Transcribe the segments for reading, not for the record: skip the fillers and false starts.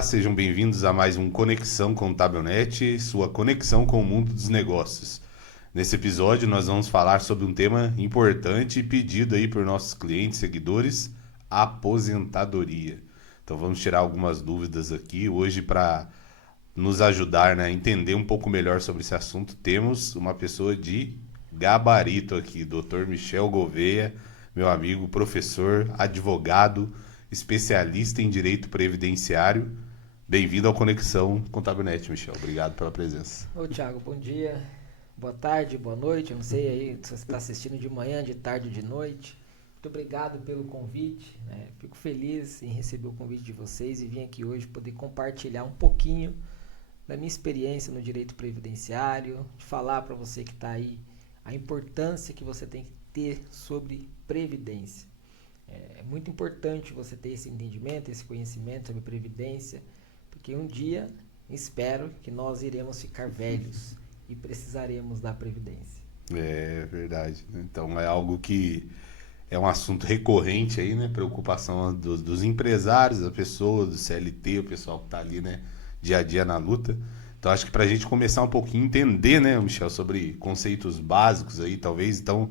Olá, sejam bem-vindos a mais um Conexão Contábil.net, sua conexão com o mundo dos negócios. Nesse episódio nós vamos falar sobre um tema importante e pedido aí por nossos clientes e seguidores, aposentadoria. Então vamos tirar algumas dúvidas aqui hoje para nos ajudar, né, a entender um pouco melhor sobre esse assunto. Temos uma pessoa de gabarito aqui, Dr. Michel Gouveia, meu amigo, professor, advogado, especialista em direito previdenciário. Bem-vindo ao Conexão Contábil.net, Michel. Obrigado pela presença. Ô Thiago, bom dia, boa tarde, boa noite. Eu não sei aí se você está assistindo de manhã, de tarde ou de noite. Muito obrigado pelo convite, né? Fico feliz em receber o convite de vocês e vim aqui hoje poder compartilhar um pouquinho da minha experiência no direito previdenciário, de falar para você que está aí a importância que você tem que ter sobre previdência. É muito importante você ter esse entendimento, esse conhecimento sobre previdência, porque um dia espero que nós iremos ficar velhos e precisaremos da previdência. É verdade. Então é algo que é um assunto recorrente aí, né? Preocupação dos empresários, da pessoa, do CLT, o pessoal que está ali, né? Dia a dia na luta. Então acho que para a gente começar um pouquinho a entender, né, Michel, sobre conceitos básicos aí, talvez, então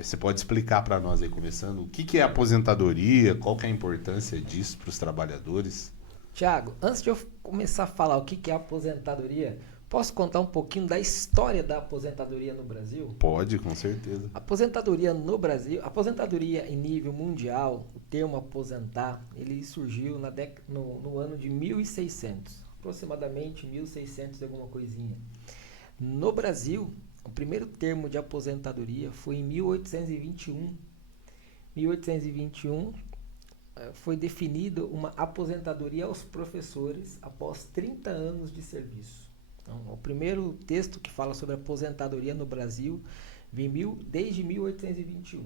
você pode explicar para nós aí, começando, o que é aposentadoria, qual que é a importância disso para os trabalhadores? Thiago, antes de eu começar a falar o que é aposentadoria, posso contar um pouquinho da história da aposentadoria no Brasil? Pode, com certeza. Aposentadoria no Brasil, aposentadoria em nível mundial, o termo aposentar, ele surgiu no ano de 1600, aproximadamente 1600 e alguma coisinha. No Brasil, o primeiro termo de aposentadoria foi em 1821. 1821 foi definida uma aposentadoria aos professores após 30 anos de serviço. Então, o primeiro texto que fala sobre aposentadoria no Brasil vem desde 1821.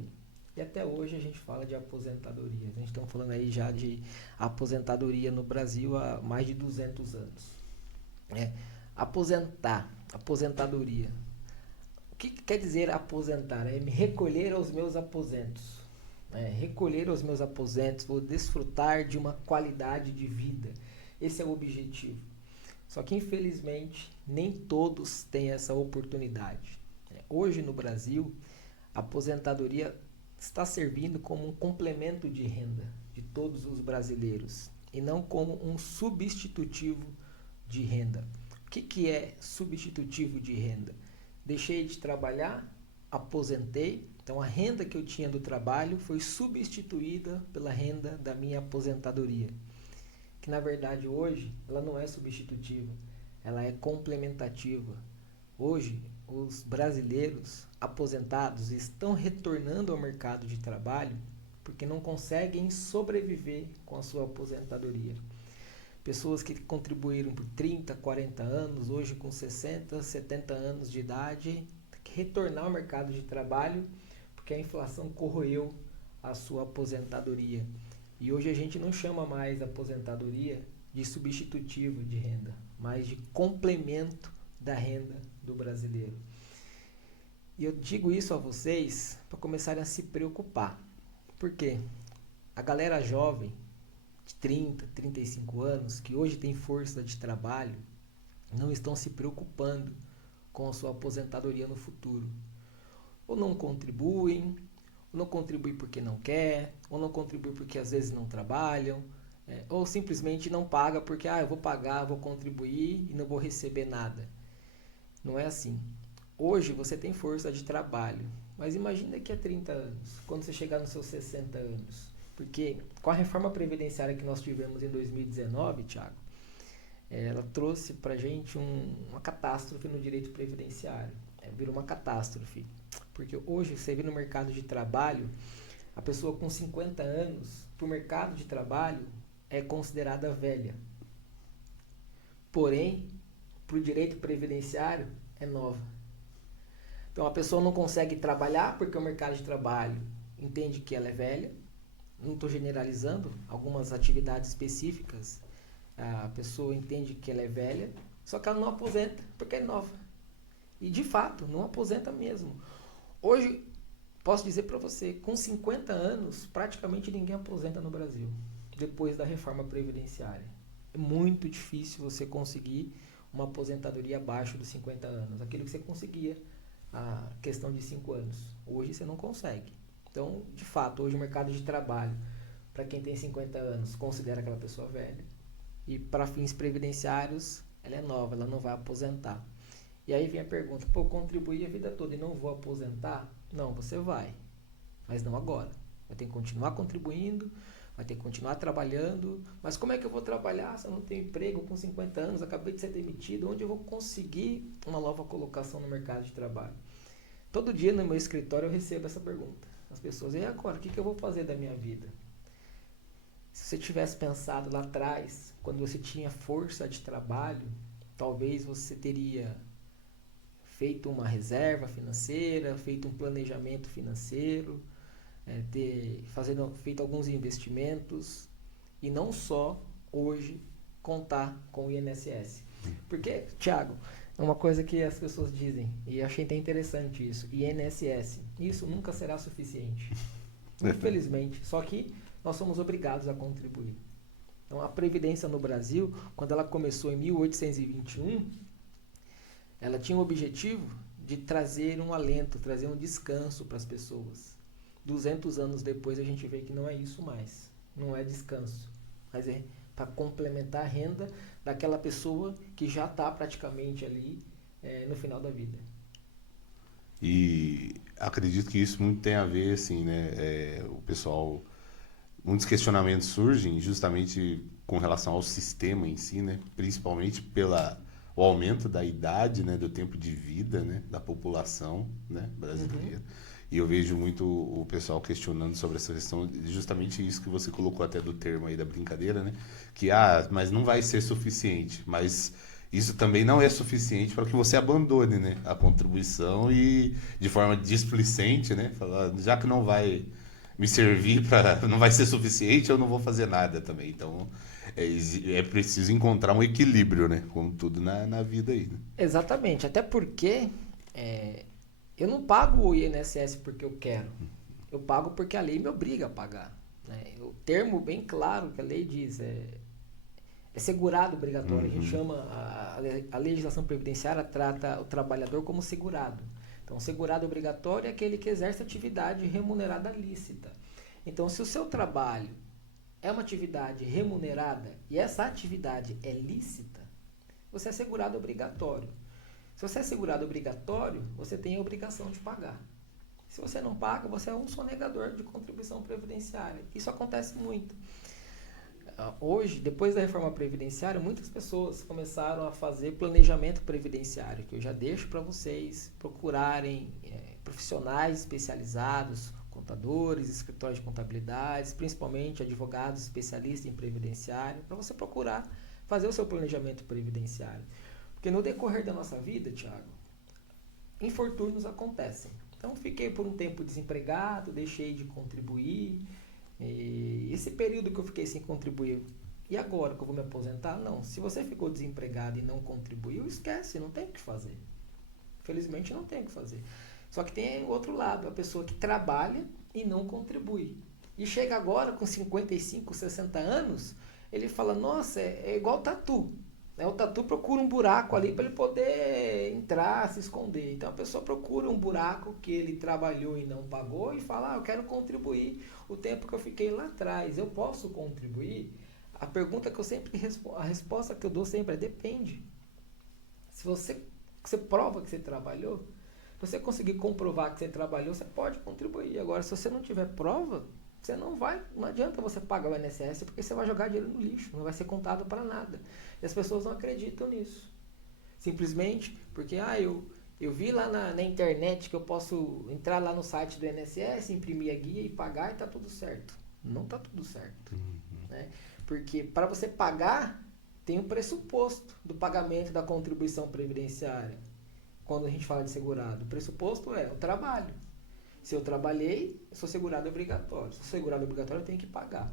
E até hoje a gente fala de aposentadoria. A gente está falando aí já de aposentadoria no Brasil há mais de 200 anos. Aposentadoria. O que quer dizer aposentar? É me recolher aos meus aposentos. Recolher aos meus aposentos, vou desfrutar de uma qualidade de vida. Esse é o objetivo. Só que, infelizmente, nem todos têm essa oportunidade. Hoje, no Brasil, a aposentadoria está servindo como um complemento de renda de todos os brasileiros e não como um substitutivo de renda. O que é substitutivo de renda? Deixei de trabalhar, aposentei, então a renda que eu tinha do trabalho foi substituída pela renda da minha aposentadoria. Que na verdade hoje ela não é substitutiva, ela é complementativa. Hoje os brasileiros aposentados estão retornando ao mercado de trabalho porque não conseguem sobreviver com a sua aposentadoria. Pessoas que contribuíram por 30, 40 anos, hoje com 60, 70 anos de idade, têm que retornar ao mercado de trabalho porque a inflação corroeu a sua aposentadoria. E hoje a gente não chama mais a aposentadoria de substitutivo de renda, mas de complemento da renda do brasileiro. E eu digo isso a vocês para começarem a se preocupar. Por quê? A galera jovem, de 30, 35 anos, que hoje tem força de trabalho, não estão se preocupando com a sua aposentadoria no futuro. Ou não contribuem, ou não contribuem porque não quer, ou não contribuem porque às vezes não trabalham, ou simplesmente não paga porque eu vou pagar, vou contribuir e não vou receber nada. Não é assim. Hoje você tem força de trabalho, mas imagine daqui a 30 anos, quando você chegar nos seus 60 anos. Porque com a reforma previdenciária que nós tivemos em 2019, Thiago, ela trouxe pra gente uma catástrofe no direito previdenciário. Virou uma catástrofe. Porque hoje você vê no mercado de trabalho, a pessoa com 50 anos, para o mercado de trabalho, é considerada velha. Porém, para o direito previdenciário, é nova. Então a pessoa não consegue trabalhar porque o mercado de trabalho entende que ela é velha. Não estou generalizando, algumas atividades específicas, a pessoa entende que ela é velha, só que ela não aposenta porque é nova. E de fato, não aposenta mesmo. Hoje, posso dizer para você, com 50 anos, praticamente ninguém aposenta no Brasil, depois da reforma previdenciária. é muito difícil você conseguir uma aposentadoria abaixo dos 50 anos. Aquilo que você conseguia a questão de 5 anos. Hoje você não consegue. Então, de fato, hoje o mercado de trabalho, para quem tem 50 anos, considera aquela pessoa velha. E para fins previdenciários, ela é nova, ela não vai aposentar. E aí vem a pergunta, pô, eu contribuí a vida toda e não vou aposentar? Não, você vai, mas não agora. Vai ter que continuar contribuindo, vai ter que continuar trabalhando. Mas como é que eu vou trabalhar se eu não tenho emprego com 50 anos, acabei de ser demitido? Onde eu vou conseguir uma nova colocação no mercado de trabalho? Todo dia no meu escritório eu recebo essa pergunta. As pessoas, e agora, o que eu vou fazer da minha vida? Se você tivesse pensado lá atrás, quando você tinha força de trabalho, talvez você teria feito uma reserva financeira, feito um planejamento financeiro, feito alguns investimentos e não só hoje contar com o INSS. Porque, Thiago, é uma coisa que as pessoas dizem, e eu achei até interessante isso, INSS, isso nunca será suficiente. Infelizmente, só que nós somos obrigados a contribuir. Então, a Previdência no Brasil, quando ela começou em 1821, ela tinha o objetivo de trazer um alento, trazer um descanso para as pessoas. 200 anos depois a gente vê que não é isso mais. Não é descanso, mas é para complementar a renda daquela pessoa que já está praticamente ali no final da vida. E acredito que isso muito tem a ver, assim, né? O pessoal, muitos questionamentos surgem justamente com relação ao sistema em si, né? Principalmente o aumento da idade, né? Do tempo de vida, né? Da população, né? Brasileira. E eu vejo muito o pessoal questionando sobre essa questão, justamente isso que você colocou até do termo aí da brincadeira, né? Que, mas não vai ser suficiente. Mas isso também não é suficiente para que você abandone, né? A contribuição e de forma displicente, né? Falar, já que não vai me servir não vai ser suficiente, eu não vou fazer nada também. Então, é preciso encontrar um equilíbrio, né? Como tudo na vida aí, né? Exatamente, até porque eu não pago o INSS porque eu quero. Eu pago porque a lei me obriga a pagar. Né? O termo bem claro que a lei diz é segurado obrigatório. A gente chama, a legislação previdenciária trata o trabalhador como segurado. Então, segurado obrigatório é aquele que exerce atividade remunerada lícita. Então, se o seu trabalho é uma atividade remunerada e essa atividade é lícita, você é segurado obrigatório. Se você é segurado obrigatório, você tem a obrigação de pagar. Se você não paga, você é um sonegador de contribuição previdenciária. Isso acontece muito. Hoje, depois da reforma previdenciária, muitas pessoas começaram a fazer planejamento previdenciário, que eu já deixo para vocês procurarem profissionais especializados, contadores, escritórios de contabilidade, principalmente advogados especialistas em previdenciário, para você procurar fazer o seu planejamento previdenciário. Porque no decorrer da nossa vida, Thiago, infortúnios acontecem. Então, fiquei por um tempo desempregado, deixei de contribuir. E esse período que eu fiquei sem contribuir, e agora que eu vou me aposentar? Não. Se você ficou desempregado e não contribuiu, esquece, não tem o que fazer. Infelizmente, não tem o que fazer. Só que tem o outro lado, a pessoa que trabalha e não contribui. E chega agora com 55, 60 anos, ele fala, nossa, é igual tatu. O tatu procura um buraco ali para ele poder entrar, se esconder. Então a pessoa procura um buraco que ele trabalhou e não pagou e fala, eu quero contribuir o tempo que eu fiquei lá atrás. Eu posso contribuir? A pergunta que eu sempre respondo, a resposta que eu dou sempre é depende. Se você prova que você trabalhou, se você conseguir comprovar que você trabalhou, você pode contribuir. Agora, se você não tiver prova, você não adianta você pagar o INSS porque você vai jogar dinheiro no lixo, não vai ser contado para nada. E as pessoas não acreditam nisso. Simplesmente porque eu vi lá na internet que eu posso entrar lá no site do INSS, imprimir a guia e pagar e está tudo certo. Não está tudo certo. Né? Porque para você pagar, tem um pressuposto do pagamento da contribuição previdenciária. Quando a gente fala de segurado, o pressuposto é o trabalho. Se eu trabalhei, eu sou segurado obrigatório. Se eu sou segurado obrigatório, eu tenho que pagar.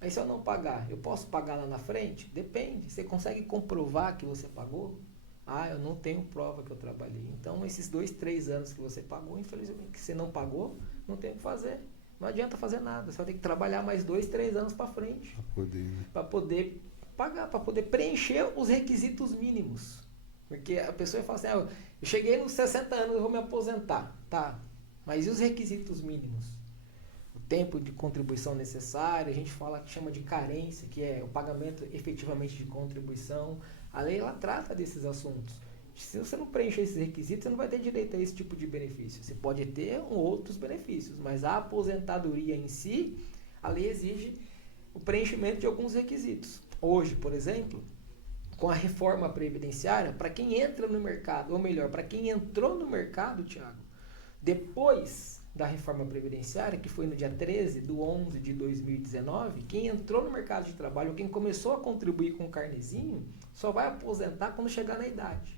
Aí se eu não pagar, eu posso pagar lá na frente? Depende. Você consegue comprovar que você pagou? Eu não tenho prova que eu trabalhei. Então, esses 2, 3 anos que você pagou, infelizmente, que você não pagou, não tem o que fazer. Não adianta fazer nada. Você vai ter que trabalhar mais 2, 3 anos para frente. Para poder pagar, para poder preencher os requisitos mínimos. Porque a pessoa fala assim, eu cheguei nos 60 anos, eu vou me aposentar. Tá, mas e os requisitos mínimos? O tempo de contribuição necessário, a gente chama de carência, que é o pagamento efetivamente de contribuição. A lei, ela trata desses assuntos. Se você não preencher esses requisitos, você não vai ter direito a esse tipo de benefício. Você pode ter outros benefícios, mas a aposentadoria em si, a lei exige o preenchimento de alguns requisitos. Hoje, por exemplo, com a reforma previdenciária, para quem entra no mercado, ou melhor, para quem entrou no mercado, Thiago, depois da reforma previdenciária, que foi no dia 13/11 de 2019, quem entrou no mercado de trabalho, quem começou a contribuir com o carnezinho, só vai aposentar quando chegar na idade.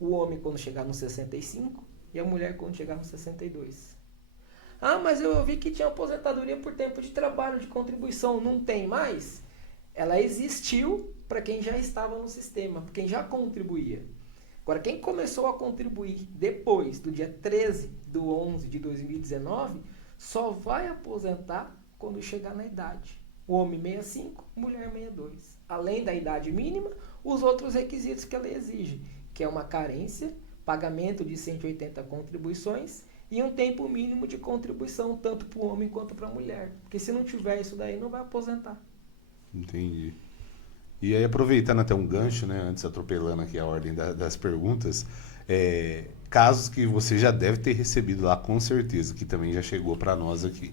O homem quando chegar nos 65 e a mulher quando chegar nos 62. Ah, mas eu vi que tinha aposentadoria por tempo de trabalho, de contribuição. Não tem mais? Ela existiu para quem já estava no sistema, para quem já contribuía. Agora, quem começou a contribuir depois do dia 13/11 de 2019, só vai aposentar quando chegar na idade. O homem 65, mulher 62. Além da idade mínima, os outros requisitos que ela exige, que é uma carência, pagamento de 180 contribuições e um tempo mínimo de contribuição, tanto para o homem quanto para a mulher. Porque se não tiver isso daí, não vai aposentar. Entendi. E aí, aproveitando até um gancho, né, antes atropelando aqui a ordem das perguntas, casos que você já deve ter recebido lá, com certeza, que também já chegou para nós aqui.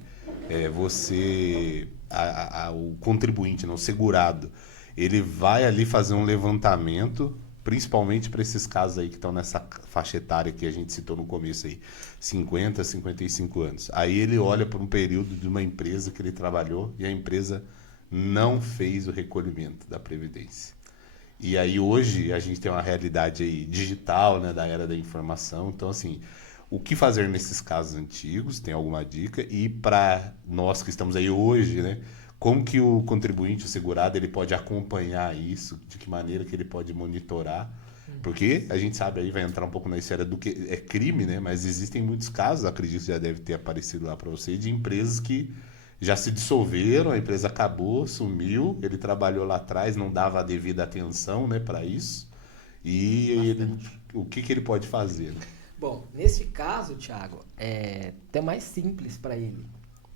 O contribuinte, né, o segurado, ele vai ali fazer um levantamento, principalmente para esses casos aí que estão nessa faixa etária que a gente citou no começo aí, 50, 55 anos. Aí ele olha para um período de uma empresa que ele trabalhou e a empresa não fez o recolhimento da Previdência. E aí hoje a gente tem uma realidade aí digital, né, da era da informação. Então, assim, o que fazer nesses casos antigos? Tem alguma dica? E para nós que estamos aí hoje, né, como que o contribuinte, o segurado, ele pode acompanhar isso? De que maneira que ele pode monitorar? Porque a gente sabe aí, vai entrar um pouco na esfera do que é crime, né? Mas existem muitos casos, acredito que já deve ter aparecido lá para você, de empresas que já se dissolveram, a empresa acabou, sumiu, ele trabalhou lá atrás, não dava a devida atenção, né, para isso. E o que ele pode fazer? Né? Bom, nesse caso, Thiago, é até mais simples para ele.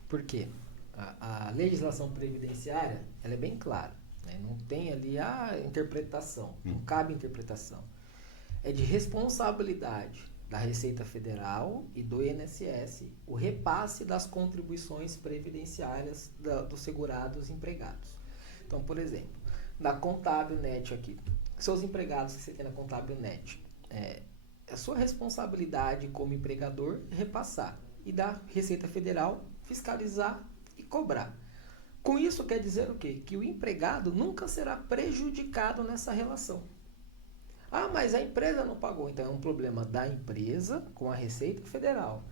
Por quê? A legislação previdenciária, ela é bem clara, né? Não tem ali a interpretação, não cabe interpretação. É de responsabilidade da Receita Federal e do INSS o repasse das contribuições previdenciárias dos segurados empregados. Então, por exemplo, na Contábil Net aqui, seus empregados que você tem na Contábil Net, é sua responsabilidade como empregador repassar e da Receita Federal fiscalizar e cobrar. Com isso quer dizer o quê? Que o empregado nunca será prejudicado nessa relação. Ah, mas a empresa não pagou. Então é um problema da empresa com a Receita Federal.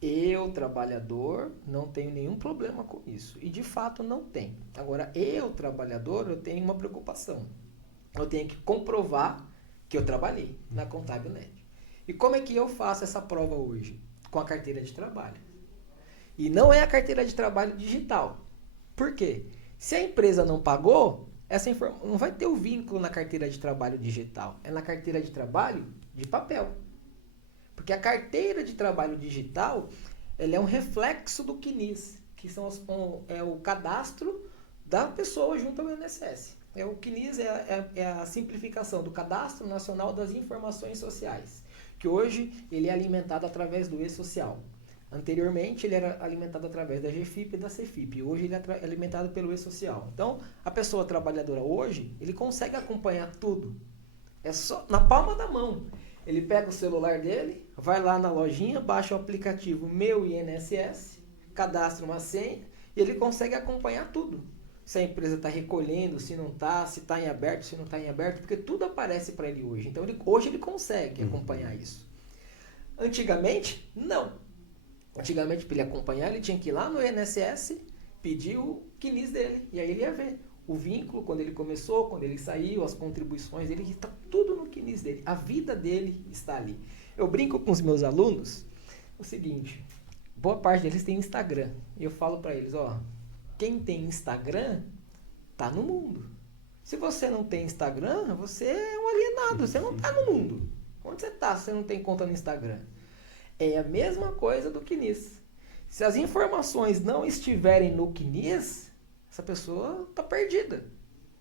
Eu, trabalhador, não tenho nenhum problema com isso. E de fato não tem. Agora, eu, trabalhador, eu tenho uma preocupação. Eu tenho que comprovar que eu trabalhei na Contábil Net. E como é que eu faço essa prova hoje? Com a carteira de trabalho. E não é a carteira de trabalho digital. Por quê? Se a empresa não pagou, essa informação não vai ter o vínculo na carteira de trabalho digital. É na carteira de trabalho de papel. Porque a carteira de trabalho digital, ela é um reflexo do CNIS, que é o cadastro da pessoa junto ao INSS. O CNIS é a simplificação do Cadastro Nacional das Informações Sociais, que hoje ele é alimentado através do E-Social. Anteriormente, ele era alimentado através da GFIP e da CFIP. Hoje, ele é alimentado pelo E-Social. Então, a pessoa trabalhadora hoje, ele consegue acompanhar tudo. É só na palma da mão. Ele pega o celular dele, vai lá na lojinha, baixa o aplicativo Meu INSS, cadastra uma senha e ele consegue acompanhar tudo. Se a empresa está recolhendo, se não está, se está em aberto, se não está em aberto, porque tudo aparece para ele hoje. Então, hoje ele consegue acompanhar isso. Antigamente, não. Antigamente, para ele acompanhar, ele tinha que ir lá no INSS, pedir o CNIS dele. E aí ele ia ver o vínculo, quando ele começou, quando ele saiu, as contribuições dele, está tudo no CNIS dele. A vida dele está ali. Eu brinco com os meus alunos o seguinte, boa parte deles tem Instagram. E eu falo para eles, quem tem Instagram, tá no mundo. Se você não tem Instagram, você é um alienado, você não está no mundo. Onde você está se você não tem conta no Instagram? É a mesma coisa do CNIS. Se as informações não estiverem no CNIS, essa pessoa está perdida.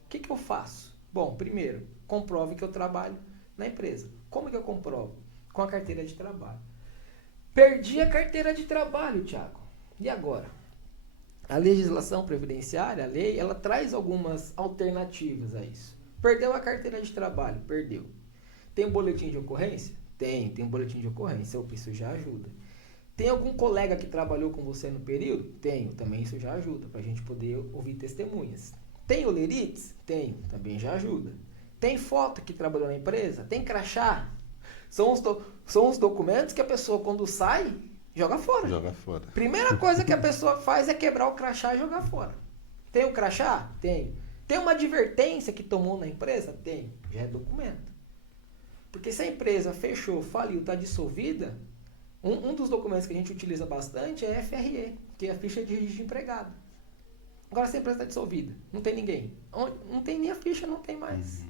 O que eu faço? Bom, primeiro, comprove que eu trabalho na empresa. Como que eu comprovo? Com a carteira de trabalho. Perdi a carteira de trabalho, Thiago. E agora? A legislação previdenciária, a lei, ela traz algumas alternativas a isso. Perdeu a carteira de trabalho? Perdeu. Tem um boletim de ocorrência? Tem um boletim de ocorrência. Opa, isso já ajuda. Tem algum colega que trabalhou com você no período? Tenho, também isso já ajuda, para a gente poder ouvir testemunhas. Tem olerites? Tenho, também já ajuda. Tem foto que trabalhou na empresa? Tem crachá? São os documentos que a pessoa, quando sai, joga fora. Joga fora. Primeira coisa que a pessoa faz é quebrar o crachá e jogar fora. Tem o crachá? Tem. Tem uma advertência que tomou na empresa? Tem. Já é documento. Porque se a empresa fechou, faliu, está dissolvida, um dos documentos que a gente utiliza bastante é a FRE, que é a ficha de registro de empregado. Agora, se a empresa está dissolvida, não tem ninguém. Não tem nem a ficha, não tem mais.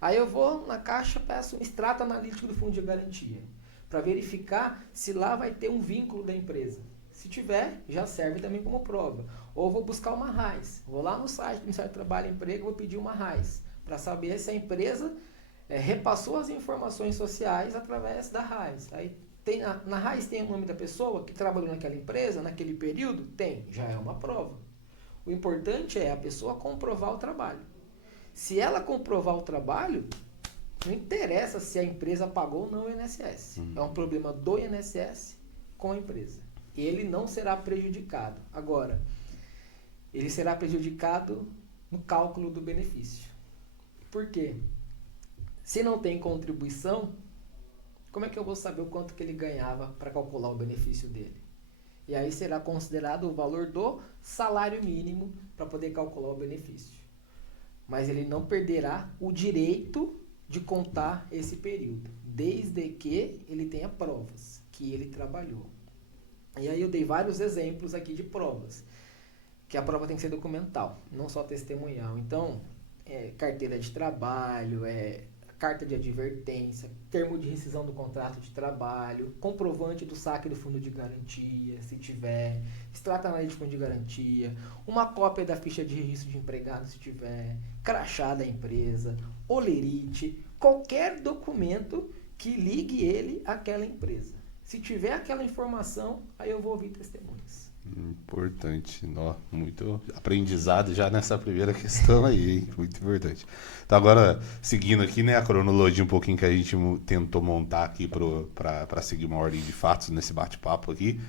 Aí eu vou na caixa, peço um extrato analítico do fundo de garantia, para verificar se lá vai ter um vínculo da empresa. Se tiver, já serve também como prova. Ou vou buscar uma RAIS. Vou lá no site do Ministério do Trabalho e Emprego e vou pedir uma RAIS, para saber se a empresa repassou as informações sociais através da RAIS. Aí na RAIS tem o nome da pessoa que trabalhou naquela empresa, naquele período? Tem, já é uma prova. O importante é a pessoa comprovar o trabalho. Se ela comprovar o trabalho, não interessa se a empresa pagou ou não o INSS. É um problema do INSS com a empresa. Ele não será prejudicado. Agora, ele será prejudicado no cálculo do benefício. Por quê? Se não tem contribuição, como é que eu vou saber o quanto que ele ganhava para calcular o benefício dele? E aí será considerado o valor do salário mínimo para poder calcular o benefício. Mas ele não perderá o direito de contar esse período, desde que ele tenha provas que ele trabalhou. E aí eu dei vários exemplos aqui de provas, que a prova tem que ser documental, não só testemunhal. Então, carteira de trabalho, carta de advertência, termo de rescisão do contrato de trabalho, comprovante do saque do fundo de garantia, se tiver, extrato analítico do fundo de garantia, uma cópia da ficha de registro de empregado, se tiver, crachá da empresa, olerite, qualquer documento que ligue ele àquela empresa. Se tiver aquela informação, aí eu vou ouvir testemunhas. Importante, muito aprendizado já nessa primeira questão aí, hein? Muito importante. Então agora, seguindo aqui, né, a cronologia um pouquinho que a gente tentou montar aqui para seguir uma ordem de fatos nesse bate-papo aqui,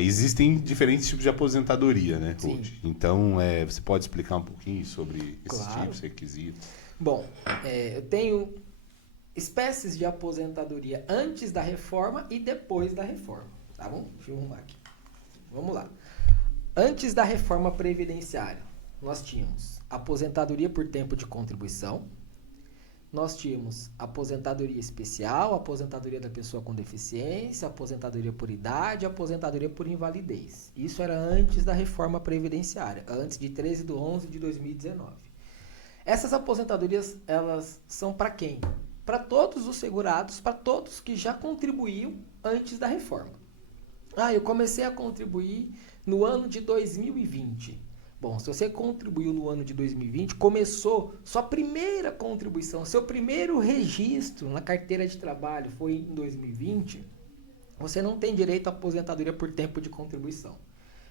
existem diferentes tipos de aposentadoria, né, Ruth? Então, você pode explicar um pouquinho sobre esses tipos, requisitos? Bom, eu tenho espécies de aposentadoria antes da reforma e depois da reforma, tá bom? Deixa eu arrumar aqui. Vamos lá. Antes da reforma previdenciária, nós tínhamos aposentadoria por tempo de contribuição, nós tínhamos aposentadoria especial, aposentadoria da pessoa com deficiência, aposentadoria por idade, aposentadoria por invalidez. Isso era antes da reforma previdenciária, antes de 13/11/2019. Essas aposentadorias, elas são para quem? Para todos os segurados, para todos que já contribuíam antes da reforma. Eu comecei a contribuir no ano de 2020. Bom, se você contribuiu no ano de 2020, começou sua primeira contribuição, seu primeiro registro na carteira de trabalho foi em 2020, você não tem direito à aposentadoria por tempo de contribuição.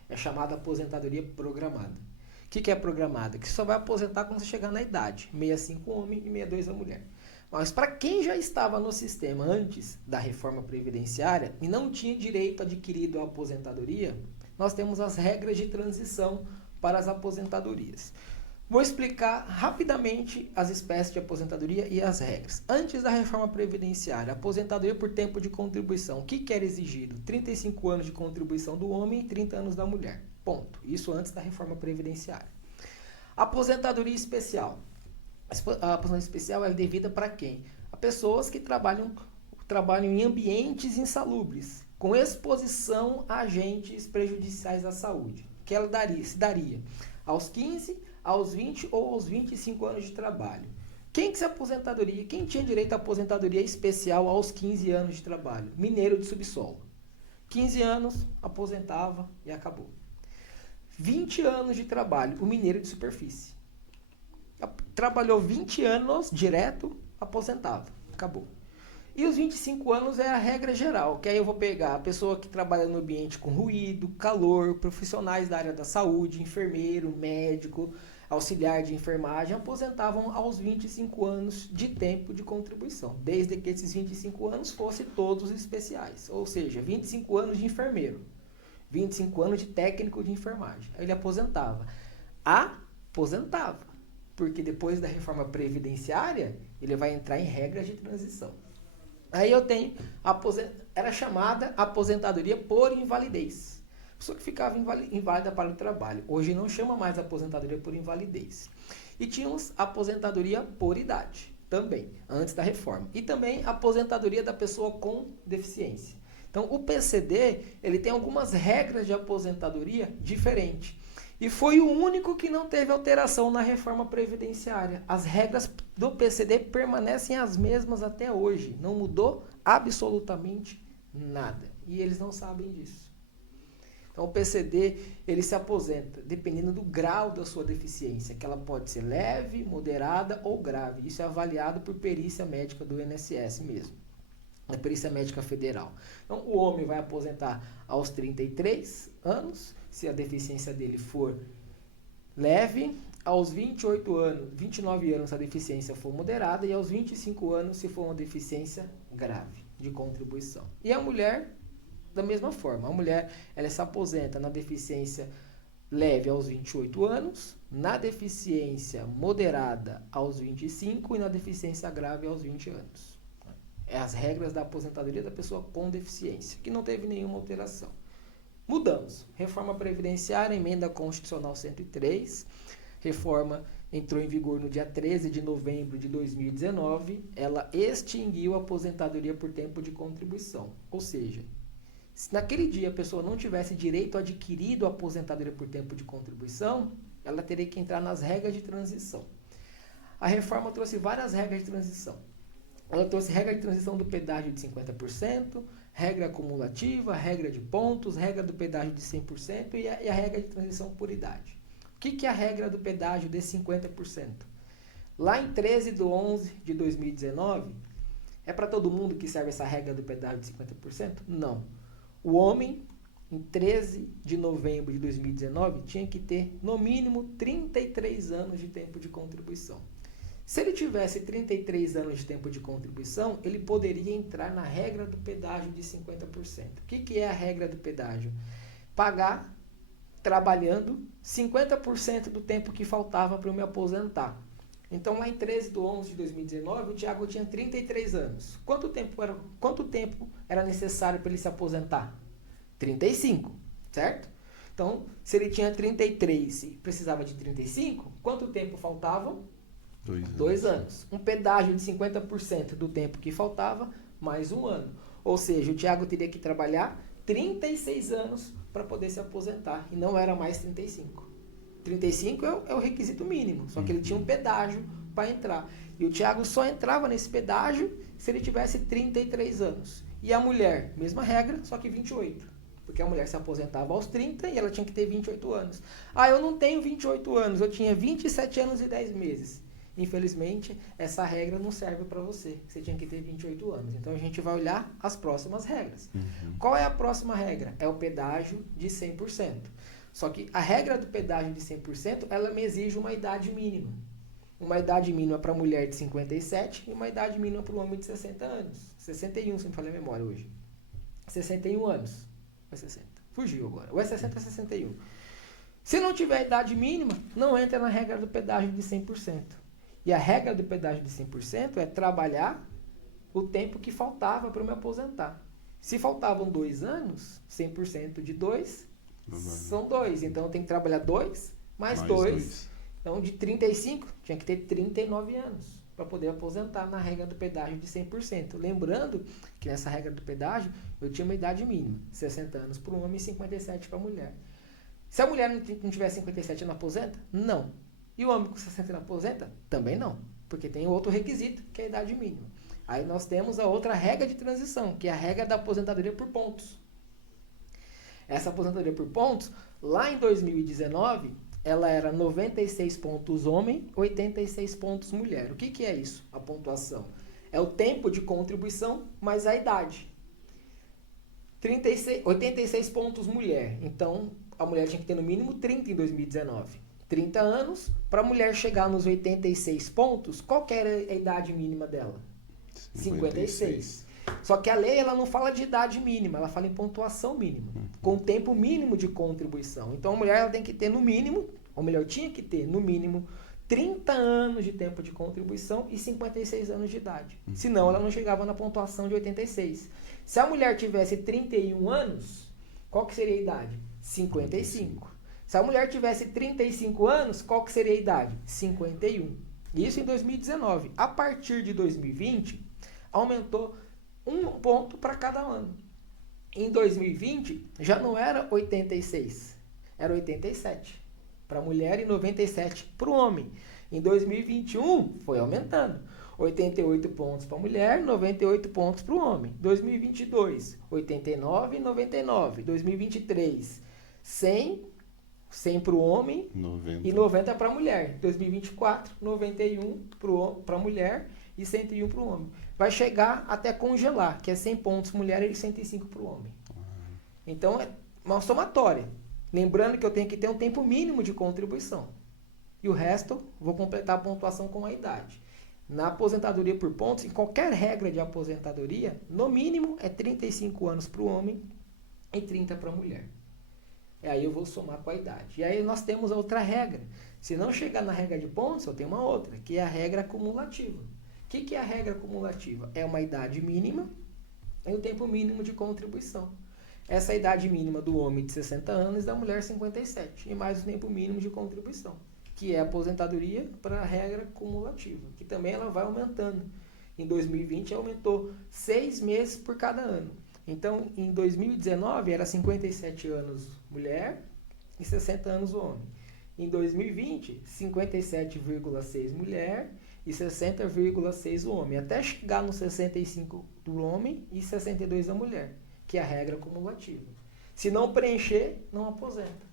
É chamada aposentadoria programada. O que é programada? Que você só vai aposentar quando você chegar na idade, 65 homem e 62 a mulher. Mas para quem já estava no sistema antes da reforma previdenciária e não tinha direito adquirido à aposentadoria, nós temos as regras de transição para as aposentadorias. Vou explicar rapidamente as espécies de aposentadoria e as regras. Antes da reforma previdenciária, aposentadoria por tempo de contribuição. O que era exigido? 35 anos de contribuição do homem e 30 anos da mulher. Ponto. Isso antes da reforma previdenciária. Aposentadoria especial. A aposentadoria especial é devida para quem? A pessoas que trabalham em ambientes insalubres, com exposição a agentes prejudiciais à saúde. O que ela se daria aos 15, aos 20 ou aos 25 anos de trabalho. Quem tinha direito à aposentadoria especial aos 15 anos de trabalho? Mineiro de subsolo. 15 anos, aposentava e acabou. 20 anos de trabalho, o mineiro de superfície. Trabalhou 20 anos direto, aposentava, acabou. E os 25 anos é a regra geral, que aí eu vou pegar a pessoa que trabalha no ambiente com ruído, calor, profissionais da área da saúde, enfermeiro, médico, auxiliar de enfermagem, aposentavam aos 25 anos de tempo de contribuição, desde que esses 25 anos fossem todos especiais, ou seja, 25 anos de enfermeiro, 25 anos de técnico de enfermagem. Aí ele aposentava, porque depois da reforma previdenciária, ele vai entrar em regras de transição. Aí eu tenho, era chamada aposentadoria por invalidez. Pessoa que ficava inválida para o trabalho. Hoje não chama mais aposentadoria por invalidez. E tínhamos aposentadoria por idade, também, antes da reforma. E também aposentadoria da pessoa com deficiência. Então, o PCD, ele tem algumas regras de aposentadoria diferentes. E foi o único que não teve alteração na reforma previdenciária. As regras do PCD permanecem as mesmas até hoje. Não mudou absolutamente nada. E eles não sabem disso. Então, o PCD, ele se aposenta dependendo do grau da sua deficiência, que ela pode ser leve, moderada ou grave. Isso é avaliado por perícia médica do INSS mesmo, da perícia médica federal. Então, o homem vai aposentar aos 33 anos, se a deficiência dele for leve, aos 29 anos se a deficiência for moderada e aos 25 anos se for uma deficiência grave de contribuição. E a mulher, da mesma forma, a mulher ela se aposenta na deficiência leve aos 28 anos, na deficiência moderada aos 25 e na deficiência grave aos 20 anos. É as regras da aposentadoria da pessoa com deficiência, que não teve nenhuma alteração. Mudamos. Reforma Previdenciária, Emenda Constitucional 103. Reforma entrou em vigor no dia 13 de novembro de 2019. Ela extinguiu a aposentadoria por tempo de contribuição. Ou seja, se naquele dia a pessoa não tivesse direito adquirido a aposentadoria por tempo de contribuição, ela teria que entrar nas regras de transição. A reforma trouxe várias regras de transição. Ela trouxe regra de transição do pedágio de 50%, regra acumulativa, regra de pontos, regra do pedágio de 100% e a regra de transição por idade. O que é a regra do pedágio de 50%? Lá em 13/11/2019, é para todo mundo que serve essa regra do pedágio de 50%? Não. O homem, em 13 de novembro de 2019, tinha que ter, no mínimo, 33 anos de tempo de contribuição. Se ele tivesse 33 anos de tempo de contribuição, ele poderia entrar na regra do pedágio de 50%. O que é a regra do pedágio? Pagar, trabalhando, 50% do tempo que faltava para eu me aposentar. Então, lá em 13/11/2019, o Tiago tinha 33 anos. Quanto tempo era necessário para ele se aposentar? 35, certo? Então, se ele tinha 33 e precisava de 35, quanto tempo faltava? 2 anos. Um pedágio de 50% do tempo que faltava, mais 1 ano. Ou seja, o Tiago teria que trabalhar 36 anos para poder se aposentar. E não era mais 35. 35 é o requisito mínimo. Só que ele tinha um pedágio para entrar. E o Tiago só entrava nesse pedágio se ele tivesse 33 anos. E a mulher, mesma regra, só que 28. Porque a mulher se aposentava aos 30 e ela tinha que ter 28 anos. Eu não tenho 28 anos, eu tinha 27 anos e 10 meses. Infelizmente, essa regra não serve para você. Você tinha que ter 28 anos. Então, a gente vai olhar as próximas regras. Qual é a próxima regra? É o pedágio de 100%. Só que a regra do pedágio de 100%, ela me exige uma idade mínima. Uma idade mínima para a mulher de 57 e uma idade mínima para o homem de 60 anos. 61, se me falei a memória hoje. 61 anos. Ou é 60. Fugiu agora. Ou é 60 ou 61. Se não tiver idade mínima, não entra na regra do pedágio de 100%. E a regra do pedágio de 100% é trabalhar o tempo que faltava para eu me aposentar. Se faltavam 2 anos, 100% de 2 são 2. Então, eu tenho que trabalhar 2 mais 2. Então, de 35, tinha que ter 39 anos para poder aposentar na regra do pedágio de 100%. Lembrando que nessa regra do pedágio, eu tinha uma idade mínima, 60 anos para o homem e 57 para a mulher. Se a mulher não tiver 57 não aposenta? Não. E o homem com 60 não aposenta? Também não. Porque tem outro requisito, que é a idade mínima. Aí nós temos a outra regra de transição, que é a regra da aposentadoria por pontos. Essa aposentadoria por pontos, lá em 2019, ela era 96 pontos homem, 86 pontos mulher. O que é isso, a pontuação? É o tempo de contribuição mais a idade. 86 pontos mulher. Então, a mulher tinha que ter no mínimo 30 em 2019. 30 anos, para a mulher chegar nos 86 pontos, qual que era a idade mínima dela? 56. Só que a lei ela não fala de idade mínima, ela fala em pontuação mínima, com tempo mínimo de contribuição. Então, a mulher ela tem que ter no mínimo, ou melhor, tinha que ter no mínimo 30 anos de tempo de contribuição e 56 anos de idade. Senão, ela não chegava na pontuação de 86. Se a mulher tivesse 31 anos, qual que seria a idade? 55. Se a mulher tivesse 35 anos, qual que seria a idade? 51. Isso em 2019. A partir de 2020, aumentou 1 ponto para cada ano. Em 2020, já não era 86, era 87 para a mulher e 97 para o homem. Em 2021, foi aumentando. 88 pontos para a mulher, 98 pontos para o homem. 2022, 89 e 99. 2023, 100 para o homem 90. e 90 para a mulher. 2024, 91 para a mulher e 101 para o homem. Vai chegar até congelar, que é 100 pontos mulher e 105 para o homem. Então, é uma somatória. Lembrando que eu tenho que ter um tempo mínimo de contribuição. E o resto, vou completar a pontuação com a idade. Na aposentadoria por pontos, em qualquer regra de aposentadoria, no mínimo é 35 anos para o homem e 30 para a mulher. E aí eu vou somar com a idade. E aí nós temos a outra regra. Se não chegar na regra de pontos, eu tenho uma outra, que é a regra acumulativa. O que é a regra acumulativa? É uma idade mínima e um tempo mínimo de contribuição. Essa é a idade mínima do homem de 60 anos e da mulher 57. E mais o tempo mínimo de contribuição, que é a aposentadoria para a regra cumulativa, que também ela vai aumentando. Em 2020 aumentou 6 meses por cada ano. Então, em 2019 era 57 anos mulher e 60 anos homem. Em 2020, 57,6 mulher e 60,6 o homem, até chegar no 65 do homem e 62 da mulher, que é a regra cumulativa. Se não preencher, não aposenta.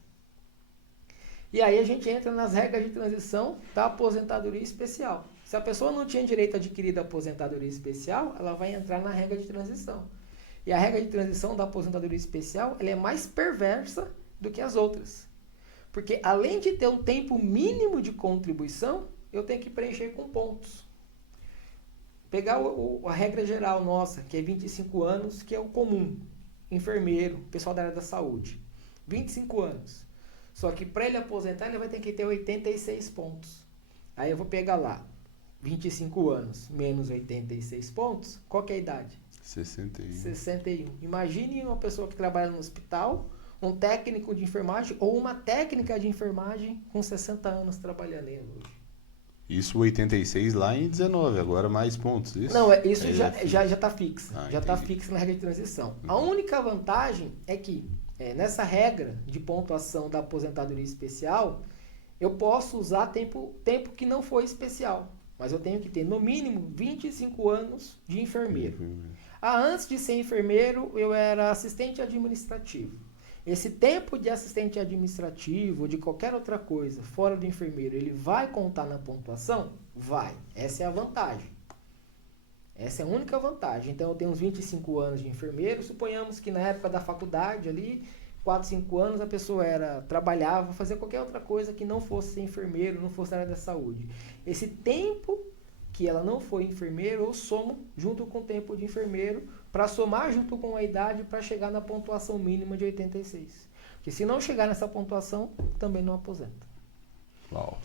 E aí a gente entra nas regras de transição da aposentadoria especial. Se a pessoa não tinha direito adquirido à aposentadoria especial, ela vai entrar na regra de transição. E a regra de transição da aposentadoria especial, ela é mais perversa do que as outras. Porque além de ter um tempo mínimo de contribuição, eu tenho que preencher com pontos. Pegar a regra geral nossa, que é 25 anos, que é o comum. Enfermeiro, pessoal da área da saúde. 25 anos. Só que para ele aposentar, ele vai ter que ter 86 pontos. Aí eu vou pegar lá, 25 anos menos 86 pontos, qual que é a idade? 61. 61. Imagine uma pessoa que trabalha no hospital, um técnico de enfermagem ou uma técnica de enfermagem com 60 anos trabalhando ainda hoje. Isso 86 lá em 19, agora mais pontos, isso? Não, isso já está fixo. Já está entendi. fixo na regra de transição. A única vantagem é que nessa regra de pontuação da aposentadoria especial, eu posso usar tempo que não foi especial. Mas eu tenho que ter, no mínimo, 25 anos de enfermeiro. Antes de ser enfermeiro, eu era assistente administrativo. Esse tempo de assistente administrativo ou de qualquer outra coisa fora do enfermeiro, ele vai contar na pontuação? Vai. Essa é a vantagem. Essa é a única vantagem. Então, eu tenho uns 25 anos de enfermeiro. Suponhamos que na época da faculdade, ali, 4, 5 anos, a pessoa trabalhava, fazia qualquer outra coisa que não fosse ser enfermeiro, não fosse na área da saúde. Esse tempo que ela não foi enfermeiro, eu somo junto com o tempo de enfermeiro para somar junto com a idade para chegar na pontuação mínima de 86. Porque se não chegar nessa pontuação, também não aposenta. Uau,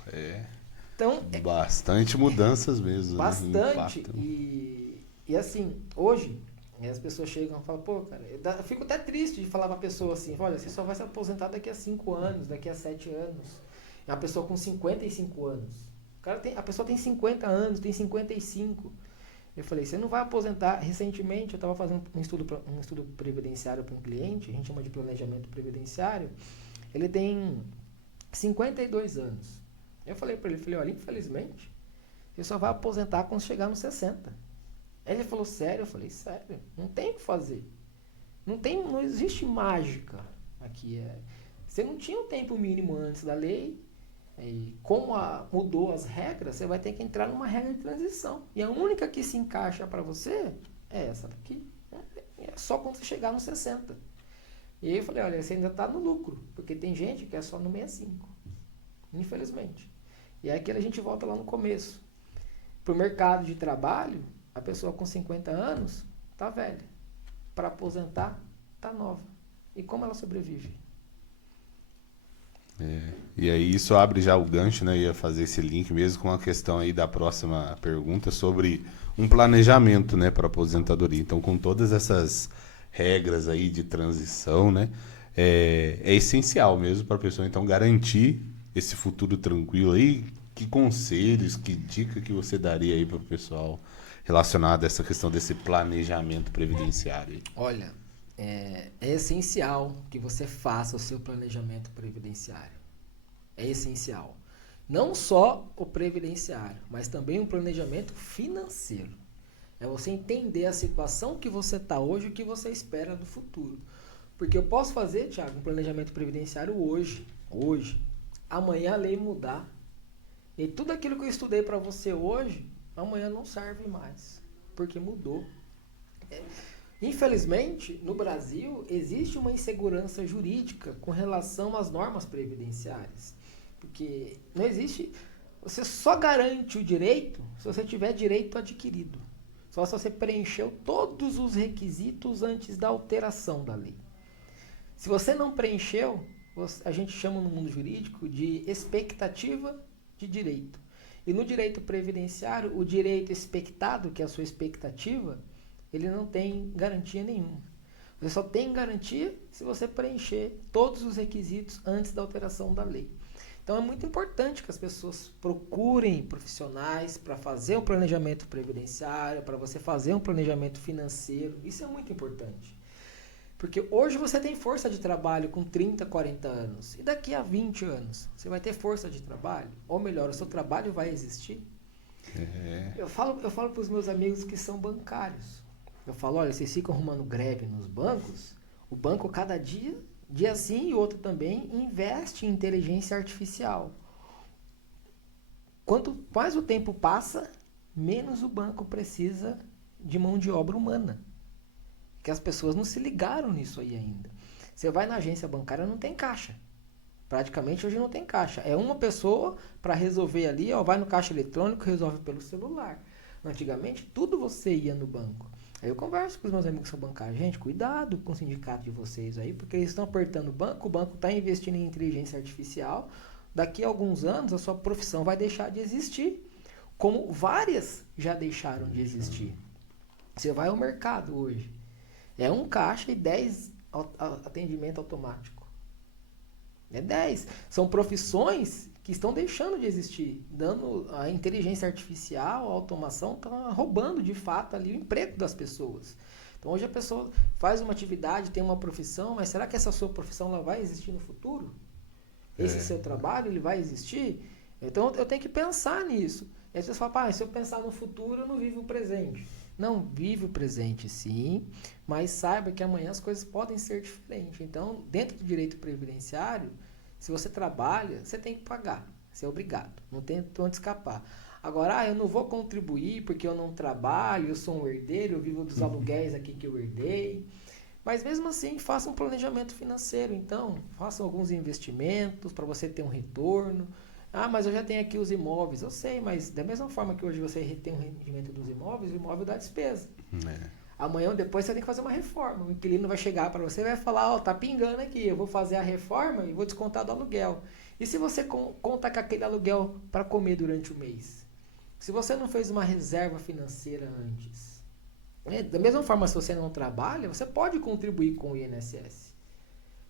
Então, bastante mudanças mesmo. Bastante. Né? E assim, hoje, as pessoas chegam e falam, pô, cara, eu fico até triste de falar pra pessoa assim, olha, você só vai se aposentar daqui a 5 anos, daqui a 7 anos. É uma pessoa com 55 anos. A pessoa tem 50 anos, tem 55. Eu falei, você não vai aposentar. Recentemente, eu estava fazendo um estudo previdenciário para um cliente, a gente chama de planejamento previdenciário. Ele tem 52 anos. Eu falei para ele, olha, infelizmente, você só vai aposentar quando chegar nos 60. Aí ele falou, sério? Eu falei, sério, não tem o que fazer. Não existe mágica aqui. Você não tinha um tempo mínimo antes da lei, e como mudou as regras, você vai ter que entrar numa regra de transição. E a única que se encaixa para você é essa daqui. É só quando você chegar nos 60. E aí eu falei, olha, você ainda está no lucro, porque tem gente que é só no 65. Infelizmente. E aí a gente volta lá no começo. Para o mercado de trabalho, a pessoa com 50 anos está velha. Para aposentar, está nova. E como ela sobrevive? E aí isso abre já o gancho, né? Ia fazer esse link mesmo com a questão aí da próxima pergunta sobre um planejamento, né, para aposentadoria. Então, com todas essas regras aí de transição, né, é essencial mesmo para a pessoa então garantir esse futuro tranquilo aí. Que conselhos, que dica que você daria aí para o pessoal relacionado a essa questão desse planejamento previdenciário? Olha, é essencial que você faça o seu planejamento previdenciário. É essencial. Não só o previdenciário, mas também um planejamento financeiro. É você entender a situação que você está hoje e o que você espera do futuro. Porque eu posso fazer, Thiago, um planejamento previdenciário hoje. Amanhã a lei mudar. E tudo aquilo que eu estudei para você hoje, amanhã não serve mais. Porque mudou. Infelizmente, no Brasil, existe uma insegurança jurídica com relação às normas previdenciárias. Porque não existe... Você só garante o direito se você tiver direito adquirido. Só se você preencheu todos os requisitos antes da alteração da lei. Se você não preencheu, a gente chama no mundo jurídico de expectativa de direito. E no direito previdenciário, o direito expectado, que é a sua expectativa, ele não tem garantia nenhuma. Você só tem garantia se você preencher todos os requisitos antes da alteração da lei. Então é muito importante que as pessoas procurem profissionais para fazer um planejamento previdenciário, para você fazer um planejamento financeiro. Isso é muito importante. Porque hoje você tem força de trabalho com 30, 40 anos. E daqui a 20 anos, você vai ter força de trabalho? Ou melhor, o seu trabalho vai existir? Eu falo para os meus amigos que são bancários. Eu falo, olha, vocês ficam arrumando greve nos bancos, o banco cada dia sim e outro também, investe em inteligência artificial. Quanto mais o tempo passa, menos o banco precisa de mão de obra humana. Que as pessoas não se ligaram nisso aí ainda. Você vai na agência bancária, não tem caixa. Praticamente hoje não tem caixa. É uma pessoa para resolver ali, vai no caixa eletrônico, resolve pelo celular. Antigamente, tudo você ia no banco. Aí eu converso com os meus amigos que são bancários. Gente, cuidado com o sindicato de vocês aí, porque eles estão apertando o banco está investindo em inteligência artificial. Daqui a alguns anos, a sua profissão vai deixar de existir. Como várias já deixaram de existir. Você vai ao mercado hoje. É um caixa e 10 atendimento automático. É 10. São profissões que estão deixando de existir. Dando a inteligência artificial, a automação, está roubando de fato ali o emprego das pessoas. Então hoje a pessoa faz uma atividade, tem uma profissão, mas será que essa sua profissão ela vai existir no futuro? Esse seu trabalho ele vai existir? Então eu tenho que pensar nisso. E as pessoas falam, se eu pensar no futuro, eu não vivo o presente. Não, vive o presente sim, mas saiba que amanhã as coisas podem ser diferentes. Então, dentro do direito previdenciário, se você trabalha, você tem que pagar. Você é obrigado, não tem onde escapar. Agora, eu não vou contribuir porque eu não trabalho, eu sou um herdeiro, eu vivo dos aluguéis aqui que eu herdei. Mas mesmo assim, faça um planejamento financeiro. Então, faça alguns investimentos para você ter um retorno. Mas eu já tenho aqui os imóveis. Eu sei, mas da mesma forma que hoje você tem um rendimento dos imóveis, o imóvel dá despesa. Amanhã ou depois você tem que fazer uma reforma. O inquilino vai chegar para você e vai falar, tá pingando aqui, eu vou fazer a reforma e vou descontar do aluguel. E se você conta com aquele aluguel para comer durante o mês? Se você não fez uma reserva financeira antes? Da mesma forma, se você não trabalha, você pode contribuir com o INSS.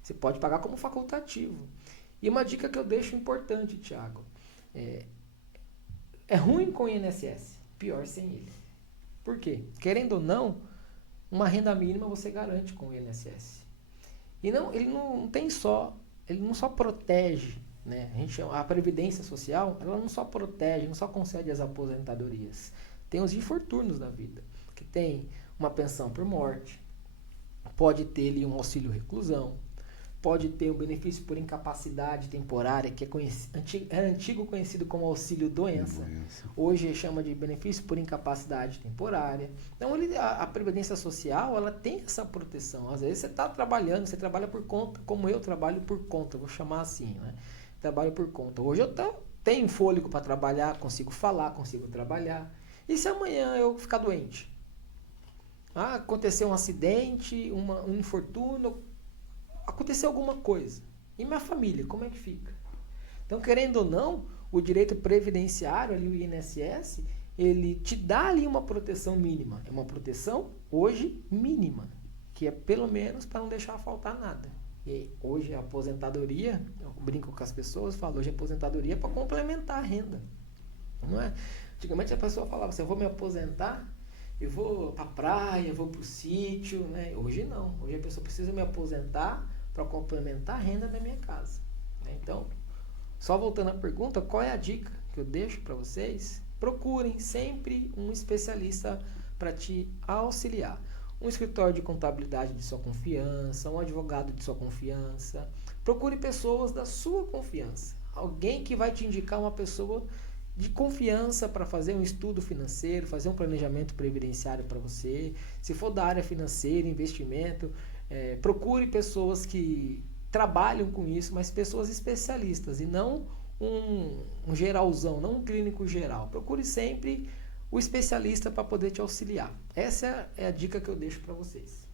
Você pode pagar como facultativo. E uma dica que eu deixo importante, Thiago, é ruim com o INSS, pior sem ele. Por quê? Querendo ou não, uma renda mínima você garante com o INSS. E ele não tem só ele não só protege, né? A Previdência Social, ela não só protege, não só concede as aposentadorias. Tem os infortúnios da vida, que tem uma pensão por morte, pode ter ali um auxílio reclusão, pode ter um benefício por incapacidade temporária, que era antigo conhecido como auxílio doença. Hoje chama de benefício por incapacidade temporária. Então, a Previdência Social, ela tem essa proteção. Às vezes você está trabalhando, você trabalha por conta, como eu trabalho por conta, vou chamar assim, né? Trabalho por conta. Hoje eu tenho fôlego para trabalhar, consigo falar, consigo trabalhar. E se amanhã eu ficar doente? Aconteceu um acidente, um infortúnio, aconteceu alguma coisa. E minha família, como é que fica? Então, querendo ou não, o direito previdenciário, ali o INSS, ele te dá ali uma proteção mínima. É uma proteção, hoje, mínima. Que é pelo menos para não deixar faltar nada. E hoje a aposentadoria, eu brinco com as pessoas, falo, hoje a aposentadoria é para complementar a renda. Não é? Antigamente a pessoa falava assim, eu vou me aposentar, eu vou para a praia, eu vou para o sítio, né? Hoje não. Hoje a pessoa precisa me aposentar para complementar a renda da minha casa. Né? Então, só voltando à pergunta, qual é a dica que eu deixo para vocês? Procurem sempre um especialista para te auxiliar. Um escritório de contabilidade de sua confiança, um advogado de sua confiança. Procure pessoas da sua confiança. Alguém que vai te indicar uma pessoa de confiança para fazer um estudo financeiro, fazer um planejamento previdenciário para você. Se for da área financeira, investimento, procure pessoas que trabalham com isso, mas pessoas especialistas e não um geralzão, não um clínico geral. Procure sempre o especialista para poder te auxiliar. Essa é a dica que eu deixo para vocês.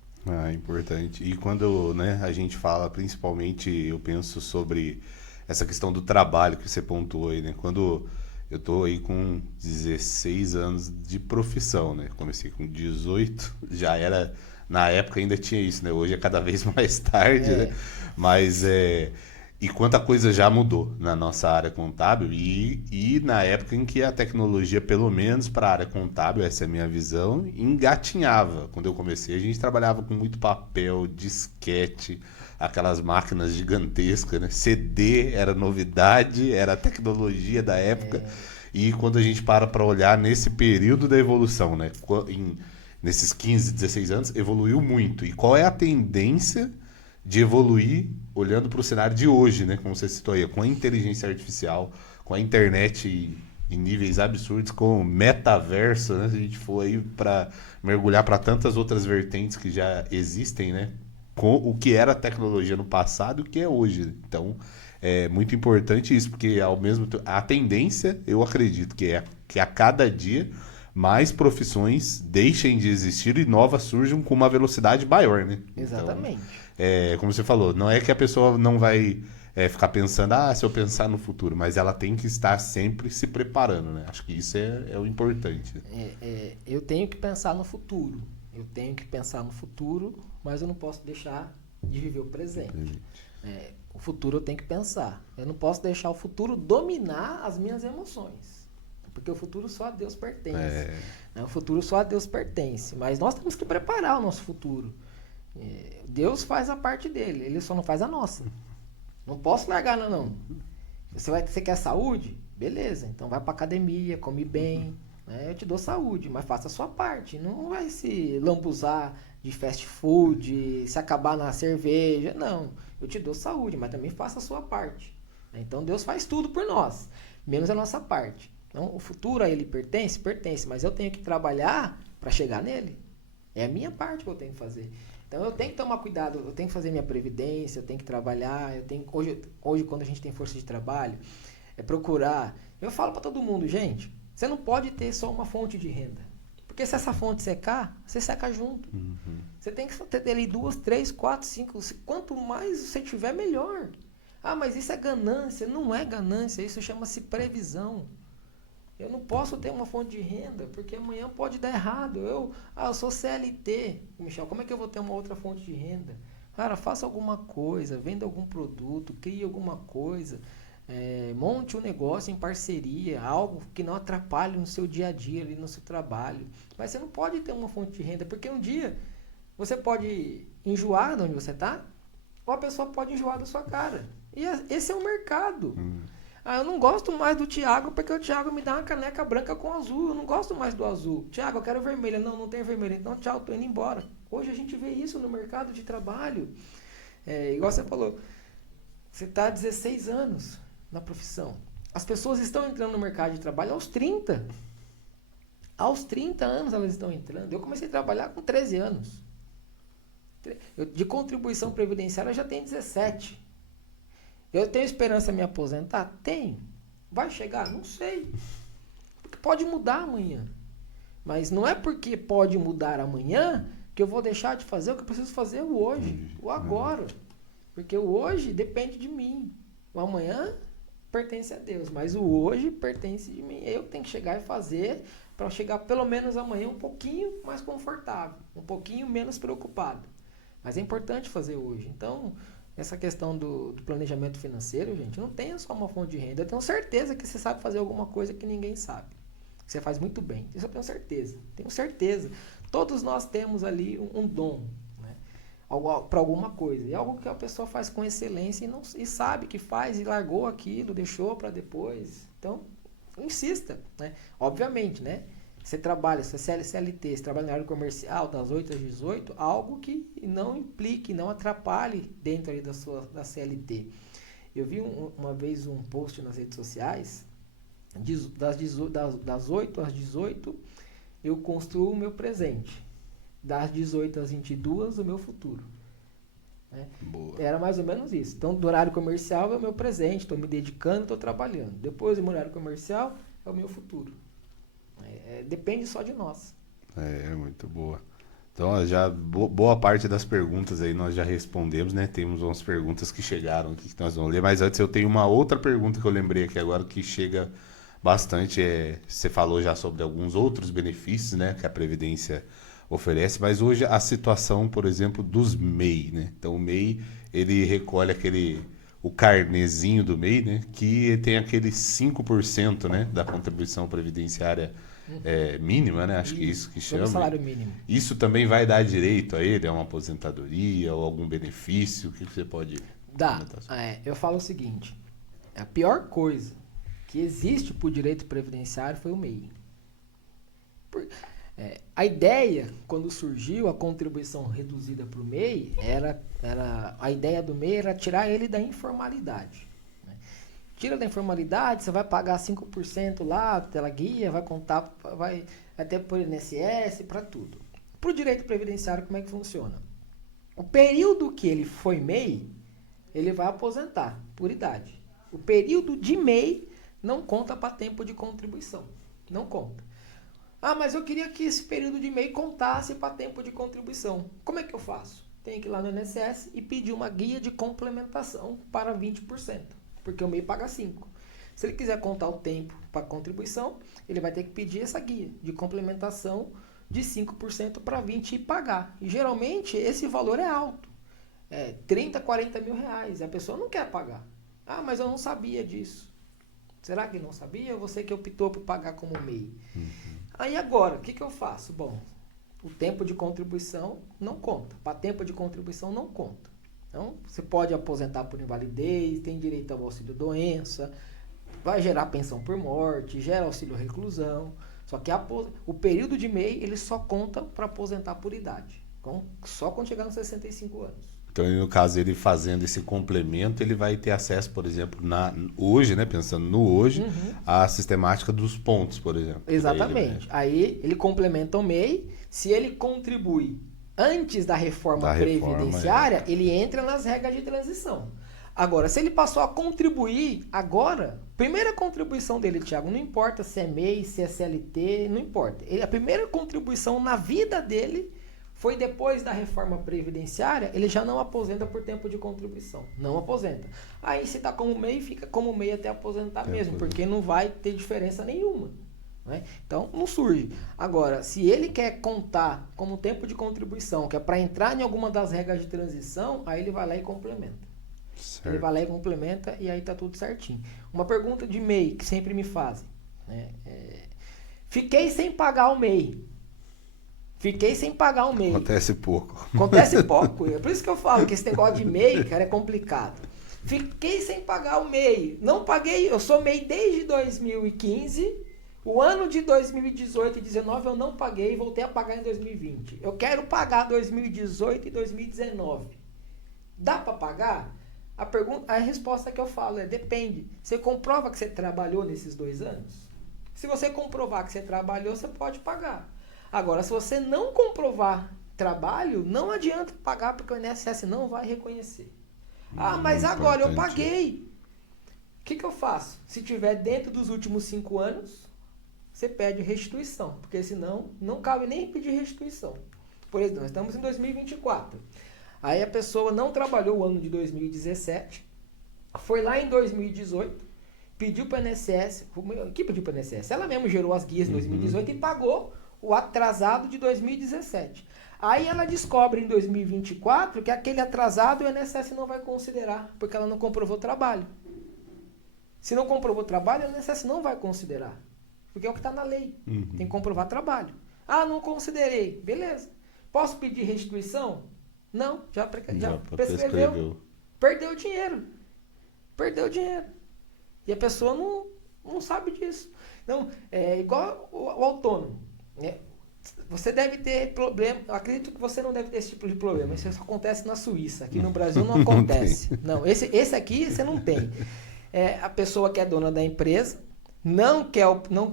Importante. E quando, né, a gente fala, principalmente, eu penso sobre essa questão do trabalho que você pontuou aí, né? Quando eu tô aí com 16 anos de profissão, né? Comecei com 18, já era... Na época ainda tinha isso, né? Hoje é cada vez mais tarde, né? Mas e quanta coisa já mudou na nossa área contábil e na época em que a tecnologia, pelo menos para a área contábil, essa é a minha visão, engatinhava. Quando eu comecei, a gente trabalhava com muito papel, disquete, aquelas máquinas gigantescas, né? CD era novidade, era a tecnologia da época. E quando a gente para olhar nesse período da evolução, né? Nesses 15, 16 anos, evoluiu muito. E qual é a tendência de evoluir olhando para o cenário de hoje, né? Como você citou aí, com a inteligência artificial, com a internet em níveis absurdos, com o metaverso, né? Se a gente for aí para mergulhar para tantas outras vertentes que já existem, né? Com o que era a tecnologia no passado e o que é hoje. Então, é muito importante isso, porque ao mesmo tempo, a tendência, eu acredito, que a cada dia mais profissões deixem de existir e novas surjam com uma velocidade maior, né? Exatamente. Então, como você falou, não é que a pessoa não vai ficar pensando, se eu pensar no futuro, mas ela tem que estar sempre se preparando, né? Acho que isso é o importante. Eu tenho que pensar no futuro. Mas eu não posso deixar de viver o presente. O futuro eu tenho que pensar. Eu não posso deixar o futuro dominar as minhas emoções. Porque o futuro só a Deus pertence. O futuro só a Deus pertence. Mas nós temos que preparar o nosso futuro. Deus faz a parte dele, ele só não faz a nossa. Não posso largar, não. Você quer saúde? Beleza, então vai pra academia, come bem. Eu te dou saúde, mas faça a sua parte. Não vai se lambuzar de fast food, se acabar na cerveja. Não, eu te dou saúde, mas também faça a sua parte. Então Deus faz tudo por nós, menos a nossa parte. Então, o futuro a ele pertence, mas eu tenho que trabalhar para chegar nele. É a minha parte que eu tenho que fazer. Então, eu tenho que tomar cuidado, eu tenho que fazer minha previdência, eu tenho que trabalhar, hoje quando a gente tem força de trabalho, é procurar. Eu falo para todo mundo, gente, você não pode ter só uma fonte de renda. Porque se essa fonte secar, você seca junto. Você tem que ter ali 2, 3, 4, 5, quanto mais você tiver, melhor. Mas isso é ganância. Não é ganância, isso chama-se previsão. Eu não posso ter uma fonte de renda, porque amanhã pode dar errado. Eu sou CLT. Michel, como é que eu vou ter uma outra fonte de renda? Cara, faça alguma coisa, venda algum produto, crie alguma coisa, monte um negócio em parceria, algo que não atrapalhe no seu dia a dia, ali no seu trabalho. Mas você não pode ter uma fonte de renda, porque um dia você pode enjoar de onde você está, ou a pessoa pode enjoar da sua cara. E esse é o mercado. Eu não gosto mais do Thiago porque o Thiago me dá uma caneca branca com azul. Eu não gosto mais do azul. Thiago, eu quero vermelha. Não tem vermelha. Então, tchau, tô indo embora. Hoje a gente vê isso no mercado de trabalho. Igual você falou, você está há 16 anos na profissão. As pessoas estão entrando no mercado de trabalho aos 30. Aos 30 anos elas estão entrando. Eu comecei a trabalhar com 13 anos. De contribuição previdenciária eu já tenho 17. Eu tenho esperança de me aposentar? Tenho. Vai chegar? Não sei. Porque pode mudar amanhã. Mas não é porque pode mudar amanhã que eu vou deixar de fazer o que eu preciso fazer o hoje, o agora. Porque o hoje depende de mim. O amanhã pertence a Deus, mas o hoje pertence de mim. Eu tenho que chegar e fazer para chegar pelo menos amanhã um pouquinho mais confortável, um pouquinho menos preocupado. Mas é importante fazer hoje. Então, essa questão do planejamento financeiro, gente, não tenha só uma fonte de renda. Eu tenho certeza que você sabe fazer alguma coisa que ninguém sabe. Você faz muito bem. Isso eu tenho certeza. Tenho certeza. Todos nós temos ali um dom, né, para alguma coisa. E algo que a pessoa faz com excelência e sabe que faz e largou aquilo, deixou para depois. Então, insista, né? Obviamente, né? Você trabalha, você é CLT, você trabalha na área comercial das 8 às 18, algo que não implique, não atrapalhe dentro ali da CLT. Eu vi uma vez um post nas redes sociais, das 8 às 18, eu construo o meu presente. Das 18 às 22, o meu futuro. Né? Era mais ou menos isso. Então, do horário comercial é o meu presente, estou me dedicando, estou trabalhando. Depois do horário comercial é o meu futuro. Depende só de nós. Muito boa. Então, já boa parte das perguntas aí nós já respondemos, né? Temos umas perguntas que chegaram aqui que nós vamos ler, mas antes eu tenho uma outra pergunta que eu lembrei aqui agora que chega bastante. Você falou já sobre alguns outros benefícios, né, que a Previdência oferece, mas hoje a situação, por exemplo, dos MEI, né? Então o MEI, ele recolhe o carnezinho do MEI, né, que tem aquele 5%, né, da contribuição previdenciária mínima, né? Acho que isso que chama. Salário mínimo. Isso também vai dar direito a ele, a uma aposentadoria ou algum benefício? O que você pode dar? Eu falo o seguinte, a pior coisa que existe para o direito previdenciário foi o MEI. A ideia, quando surgiu a contribuição reduzida para o MEI, a ideia do MEI era tirar ele da informalidade. Né? Tira da informalidade, você vai pagar 5% lá pela guia, vai contar, vai até por INSS, para tudo. Para o direito previdenciário, como é que funciona? O período que ele foi MEI, ele vai aposentar por idade. O período de MEI não conta para tempo de contribuição. Não conta. Mas eu queria que esse período de MEI contasse para tempo de contribuição. Como é que eu faço? Tenho que ir lá no INSS e pedir uma guia de complementação para 20%, porque o MEI paga 5%. Se ele quiser contar o tempo para contribuição, ele vai ter que pedir essa guia de complementação de 5% para 20% e pagar. E geralmente esse valor é alto. 30, 40 mil reais. E a pessoa não quer pagar. Mas eu não sabia disso. Será que não sabia? Ou você que optou por pagar como MEI? Aí agora, o que eu faço? Bom, o tempo de contribuição não conta. Para tempo de contribuição não conta. Então, você pode aposentar por invalidez, tem direito ao auxílio doença, vai gerar pensão por morte, gera auxílio reclusão. Só que o período de MEI, ele só conta para aposentar por idade. Então, só quando chegar nos 65 anos. Então, no caso, ele fazendo esse complemento, ele vai ter acesso, por exemplo, hoje, né, pensando no hoje, à sistemática dos pontos, por exemplo. Exatamente. Aí ele complementa o MEI. Se ele contribui antes da reforma previdenciária, ele entra nas regras de transição. Agora, se ele passou a contribuir agora, primeira contribuição dele, Thiago, não importa se é MEI, se é CLT, não importa. A primeira contribuição na vida dele foi depois da reforma previdenciária, ele já não aposenta por tempo de contribuição. Não aposenta. Aí se está como MEI, fica como MEI até aposentar mesmo, porque não vai ter diferença nenhuma. Né? Então, não surge. Agora, se ele quer contar como tempo de contribuição, que é para entrar em alguma das regras de transição, aí ele vai lá e complementa. Certo. Ele vai lá e complementa e aí está tudo certinho. Uma pergunta de MEI que sempre me fazem. Né? Fiquei sem pagar o MEI. Fiquei sem pagar o MEI. Acontece pouco. Acontece pouco. É por isso que eu falo que esse negócio de MEI, cara, é complicado. Fiquei sem pagar o MEI. Não paguei, eu sou MEI desde 2015. O ano de 2018 e 2019 eu não paguei, voltei a pagar em 2020. Eu quero pagar 2018 e 2019. Dá para pagar? A resposta que eu falo é depende. Você comprova que você trabalhou nesses 2 anos? Se você comprovar que você trabalhou, você pode pagar. Agora, se você não comprovar trabalho, não adianta pagar porque o INSS não vai reconhecer. Ah, mas agora eu paguei. O que eu faço? Se tiver dentro dos últimos 5 anos, você pede restituição, porque senão não cabe nem pedir restituição. Por exemplo, nós estamos em 2024. Aí a pessoa não trabalhou o ano de 2017, foi lá em 2018, pediu para o INSS, que pediu para o INSS? Ela mesma gerou as guias de 2018 e pagou o atrasado de 2017. Aí ela descobre em 2024 que aquele atrasado o INSS não vai considerar, porque ela não comprovou trabalho. Se não comprovou trabalho, o INSS não vai considerar. Porque é o que está na lei. Tem que comprovar trabalho. Ah, não considerei. Beleza. Posso pedir restituição? Não, já prescreveu. Perdeu o dinheiro. Perdeu o dinheiro. E a pessoa não sabe disso. Então, é igual o autônomo. Né? Você deve ter problema. Eu acredito que você não deve ter esse tipo de problema. Isso só acontece na Suíça. Aqui no Brasil não acontece. Não, esse aqui você não tem. A pessoa que é dona da empresa não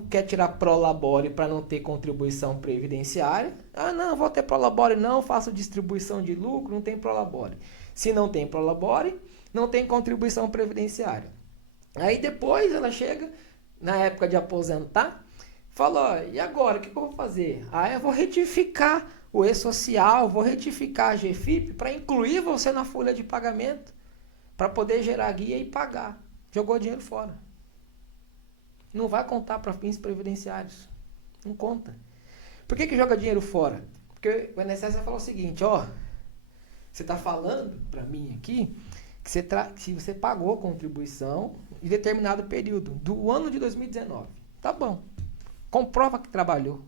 quer tirar prolabore para não ter contribuição previdenciária. Ah, não, vou ter prolabore não, faço distribuição de lucro, não tem prolabore. Se não tem prolabore, não tem contribuição previdenciária. Aí depois ela chega, na época de aposentar, fala, e agora, o que eu vou fazer? Ah, eu vou retificar o E-Social, vou retificar a GFIP para incluir você na folha de pagamento, para poder gerar guia e pagar. Jogou dinheiro fora. Não vai contar para fins previdenciários. Não conta. Por que joga dinheiro fora? Porque o INSS vai falar o seguinte, você está falando para mim aqui que se você pagou a contribuição em determinado período, do ano de 2019. Tá bom. Comprova que trabalhou.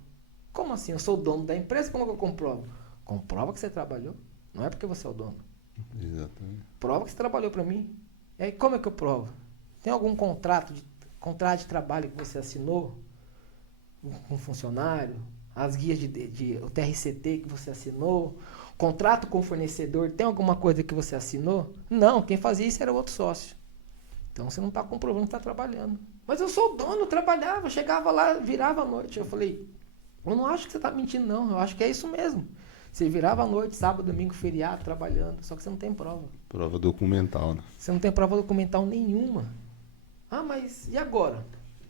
Como assim? Eu sou o dono da empresa, como que eu comprovo? Comprova que você trabalhou. Não é porque você é o dono. Exatamente. Prova que você trabalhou para mim. E aí como é que eu provo? Tem algum contrato de trabalho que você assinou com um funcionário, as guias o TRCT que você assinou, contrato com o fornecedor, tem alguma coisa que você assinou? Não, quem fazia isso era o outro sócio. Então você não está comprovando que está trabalhando. Mas eu sou o dono, trabalhava, chegava lá, virava à noite. Eu falei, eu não acho que você está mentindo não, eu acho que é isso mesmo. Você virava à noite, sábado, domingo, feriado, trabalhando, só que você não tem prova. Prova documental, né? Você não tem prova documental nenhuma. Ah, mas e agora?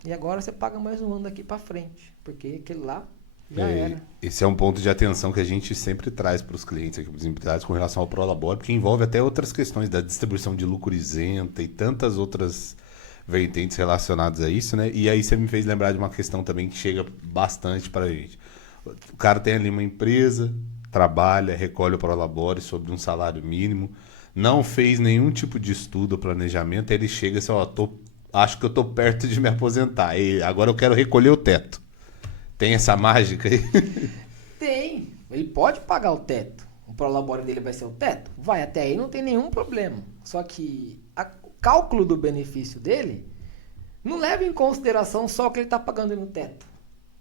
E agora você paga mais um ano daqui para frente, porque aquele lá já era. Esse é um ponto de atenção que a gente sempre traz para os clientes aqui, para os empresários, com relação ao Prolabore, porque envolve até outras questões da distribuição de lucro isenta e tantas outras vertentes relacionadas a isso, né? E aí você me fez lembrar de uma questão também que chega bastante para a gente. O cara tem ali uma empresa, trabalha, recolhe o Prolabore sobre um salário mínimo, não fez nenhum tipo de estudo ou planejamento, aí ele chega e diz, acho que eu tô perto de me aposentar. E agora eu quero recolher o teto. Tem essa mágica aí? Tem. Ele pode pagar o teto. O prolabore dele vai ser o teto? Vai, até aí não tem nenhum problema. Só que o cálculo do benefício dele não leva em consideração só o que ele está pagando no teto.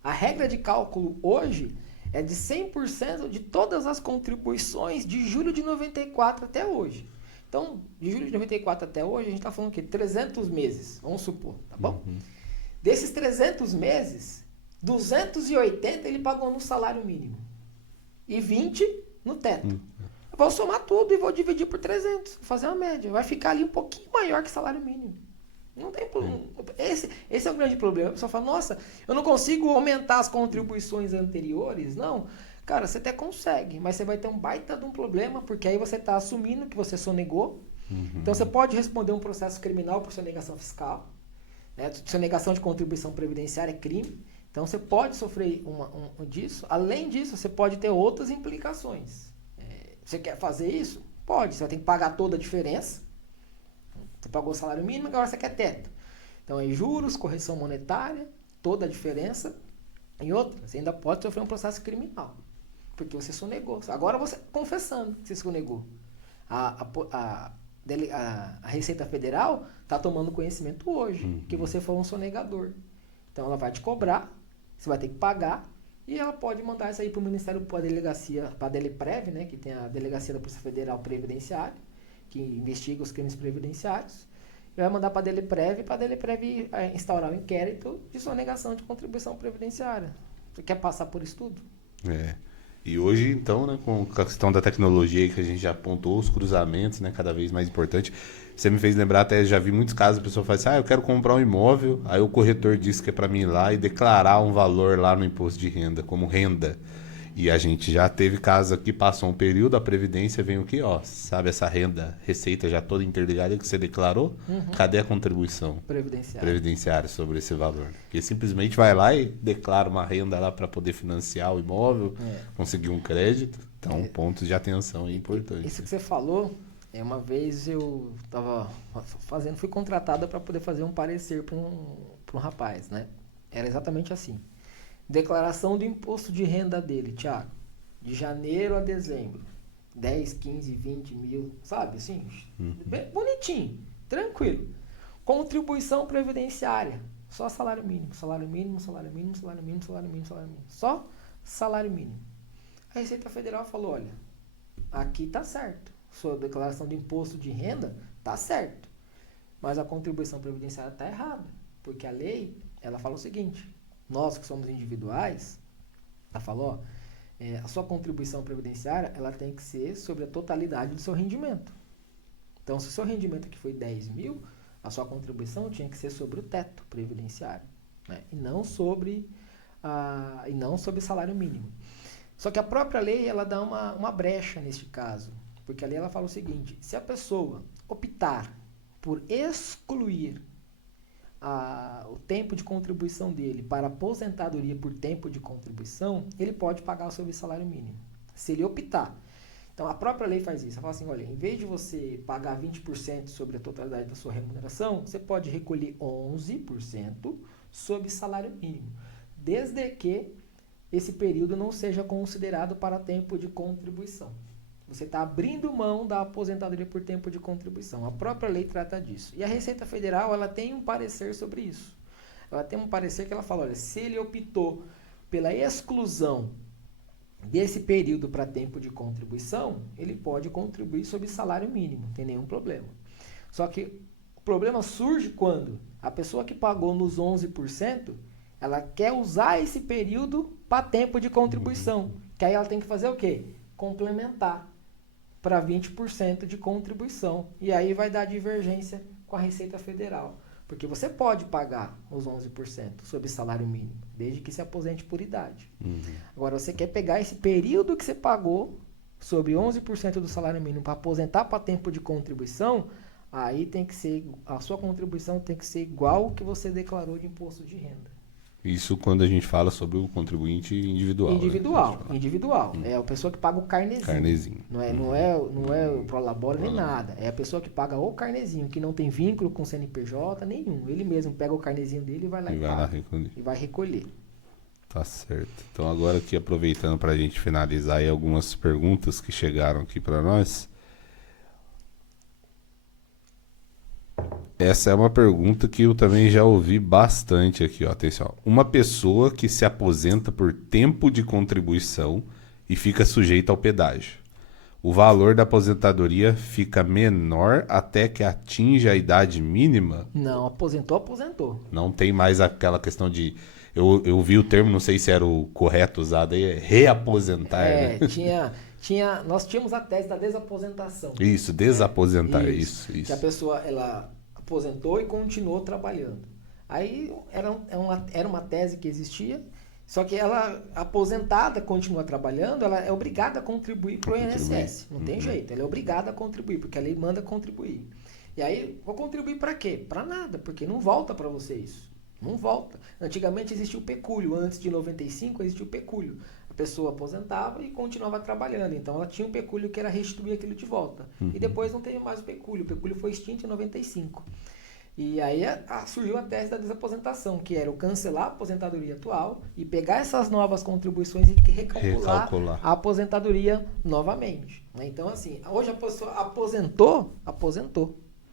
A regra de cálculo hoje é de 100% de todas as contribuições de julho de 94 até hoje. Então, de julho de 94 até hoje, a gente está falando o quê? 300 meses, vamos supor, tá bom? Desses 300 meses, 280 ele pagou no salário mínimo e 20 no teto. Eu vou somar tudo e vou dividir por 300, vou fazer uma média. Vai ficar ali um pouquinho maior que salário mínimo. Não tem problema. Esse é o grande problema. A pessoa fala, nossa, eu não consigo aumentar as contribuições anteriores. Não. Cara, você até consegue, mas você vai ter um baita de um problema, porque aí você está assumindo que você sonegou. Então você pode responder um processo criminal por sonegação fiscal. Né? Sonegação de contribuição previdenciária é crime. Então você pode sofrer disso. Além disso, você pode ter outras implicações. Você quer fazer isso? Pode. Você vai ter que pagar toda a diferença. Você pagou o salário mínimo, agora você quer teto. Então é juros, correção monetária, toda a diferença. E outra, você ainda pode sofrer um processo criminal. Porque você sonegou. Agora você confessando que você sonegou. a Receita Federal está tomando conhecimento hoje que você foi um sonegador. Então ela vai te cobrar, você vai ter que pagar, e ela pode mandar isso aí para o Ministério, para a delegacia, para a Deleprev, né, que tem a Delegacia da Polícia Federal Previdenciária, que investiga os crimes previdenciários, e vai mandar para a Deleprev, instaurar um inquérito de sonegação de contribuição previdenciária. Você quer passar por isso tudo? E hoje, então, né, com a questão da tecnologia aí que a gente já apontou, os cruzamentos, né, cada vez mais importante, você me fez lembrar, até já vi muitos casos, a pessoa fala assim, eu quero comprar um imóvel, aí o corretor disse que é para mim ir lá e declarar um valor lá no imposto de renda, como renda. E a gente já teve casos aqui, passou um período, a Previdência vem o quê? Sabe essa renda, receita já toda interligada que você declarou? Cadê a contribuição previdenciária sobre esse valor? Porque simplesmente vai lá e declara uma renda lá para poder financiar o imóvel, conseguir um crédito. Então, pontos de atenção é importante. Isso que você falou, uma vez eu estava fui contratada para poder fazer um parecer para um rapaz, né? Era exatamente assim. Declaração do imposto de renda dele, Thiago, de janeiro a dezembro, 10, 15, 20 mil, sabe, assim, bem bonitinho, tranquilo. Contribuição previdenciária, só salário mínimo, salário mínimo, salário mínimo, salário mínimo, salário mínimo, salário mínimo, só salário mínimo. A Receita Federal falou, olha, aqui tá certo, sua declaração de imposto de renda tá certo, mas a contribuição previdenciária tá errada, porque a lei, ela fala o seguinte, nós que somos individuais, ela falou, a sua contribuição previdenciária, ela tem que ser sobre a totalidade do seu rendimento. Então, se o seu rendimento aqui foi 10 mil, a sua contribuição tinha que ser sobre o teto previdenciário, né? E não sobre salário mínimo. Só que a própria lei, ela dá uma brecha neste caso, porque a lei ela fala o seguinte, se a pessoa optar por excluir o tempo de contribuição dele para aposentadoria por tempo de contribuição, ele pode pagar sobre o salário mínimo, se ele optar. Então, a própria lei faz isso. Ela fala assim, olha, em vez de você pagar 20% sobre a totalidade da sua remuneração, você pode recolher 11% sobre salário mínimo, desde que esse período não seja considerado para tempo de contribuição. Você está abrindo mão da aposentadoria por tempo de contribuição. A própria lei trata disso. E a Receita Federal, ela tem um parecer sobre isso. Ela tem um parecer que ela fala, olha, se ele optou pela exclusão desse período para tempo de contribuição, ele pode contribuir sob salário mínimo, não tem nenhum problema. Só que o problema surge quando a pessoa que pagou nos 11%, ela quer usar esse período para tempo de contribuição. Que aí ela tem que fazer o quê? Complementar para 20% de contribuição. E aí vai dar divergência com a Receita Federal. Porque você pode pagar os 11% sobre salário mínimo, desde que se aposente por idade. Agora, você quer pegar esse período que você pagou sobre 11% do salário mínimo para aposentar para tempo de contribuição, aí tem que ser, a sua contribuição tem que ser igual ao que você declarou de imposto de renda. Isso quando a gente fala sobre o contribuinte individual. Individual. É a pessoa que paga o carnezinho. Não é o prolabore nem nada. É a pessoa que paga o carnezinho, que não tem vínculo com o CNPJ nenhum. Ele mesmo pega o carnezinho dele e vai lá e vai recolher. Tá certo. Então agora aqui, aproveitando para a gente finalizar aí algumas perguntas que chegaram aqui para nós. Essa é uma pergunta que eu também já ouvi bastante aqui, ó. Atenção. Uma pessoa que se aposenta por tempo de contribuição e fica sujeita ao pedágio. O valor da aposentadoria fica menor até que atinja a idade mínima? Não, aposentou. Não tem mais aquela questão de... Eu vi o termo, não sei se era o correto usado aí, é reaposentar. Né? Nós tínhamos a tese da desaposentação. Isso, desaposentar, isso. Que a pessoa, ela aposentou e continuou trabalhando. Aí era uma tese que existia, só que ela, aposentada, continua trabalhando, ela é obrigada a contribuir para o INSS. Não tem jeito, ela é obrigada a contribuir, porque a lei manda contribuir. E aí, vou contribuir para quê? Para nada, porque não volta para você isso. Não volta. Antigamente existia o pecúlio, antes de 95 existia o pecúlio. A pessoa aposentava e continuava trabalhando, então ela tinha um pecúlio que era restituir aquilo de volta. E depois não teve mais o pecúlio foi extinto em 95. E aí surgiu a tese da desaposentação, que era o cancelar a aposentadoria atual e pegar essas novas contribuições e recalcular a aposentadoria novamente. Então, assim, hoje a pessoa aposentou.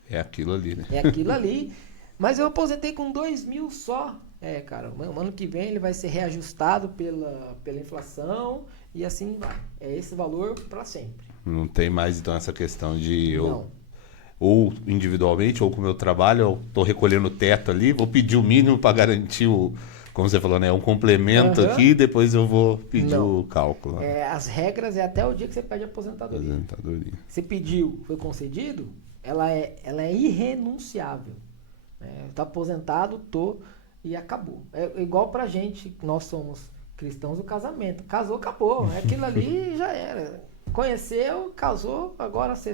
É aquilo ali, né? É aquilo ali. Mas eu aposentei com 2.000 só. Cara, o ano que vem ele vai ser reajustado pela inflação e assim vai. É esse valor para sempre. Não tem mais, então, essa questão de... Não. Ou individualmente, ou com o meu trabalho, eu estou recolhendo o teto ali, vou pedir o mínimo para garantir como você falou, né? Um complemento aqui, depois eu vou pedir o cálculo. As regras é até o dia que você pede a aposentadoria. Você pediu, foi concedido, ela é irrenunciável. Tá aposentado, e acabou. É igual pra gente, nós somos cristãos, o casamento. Casou, acabou. Aquilo ali já era. Conheceu, casou, agora você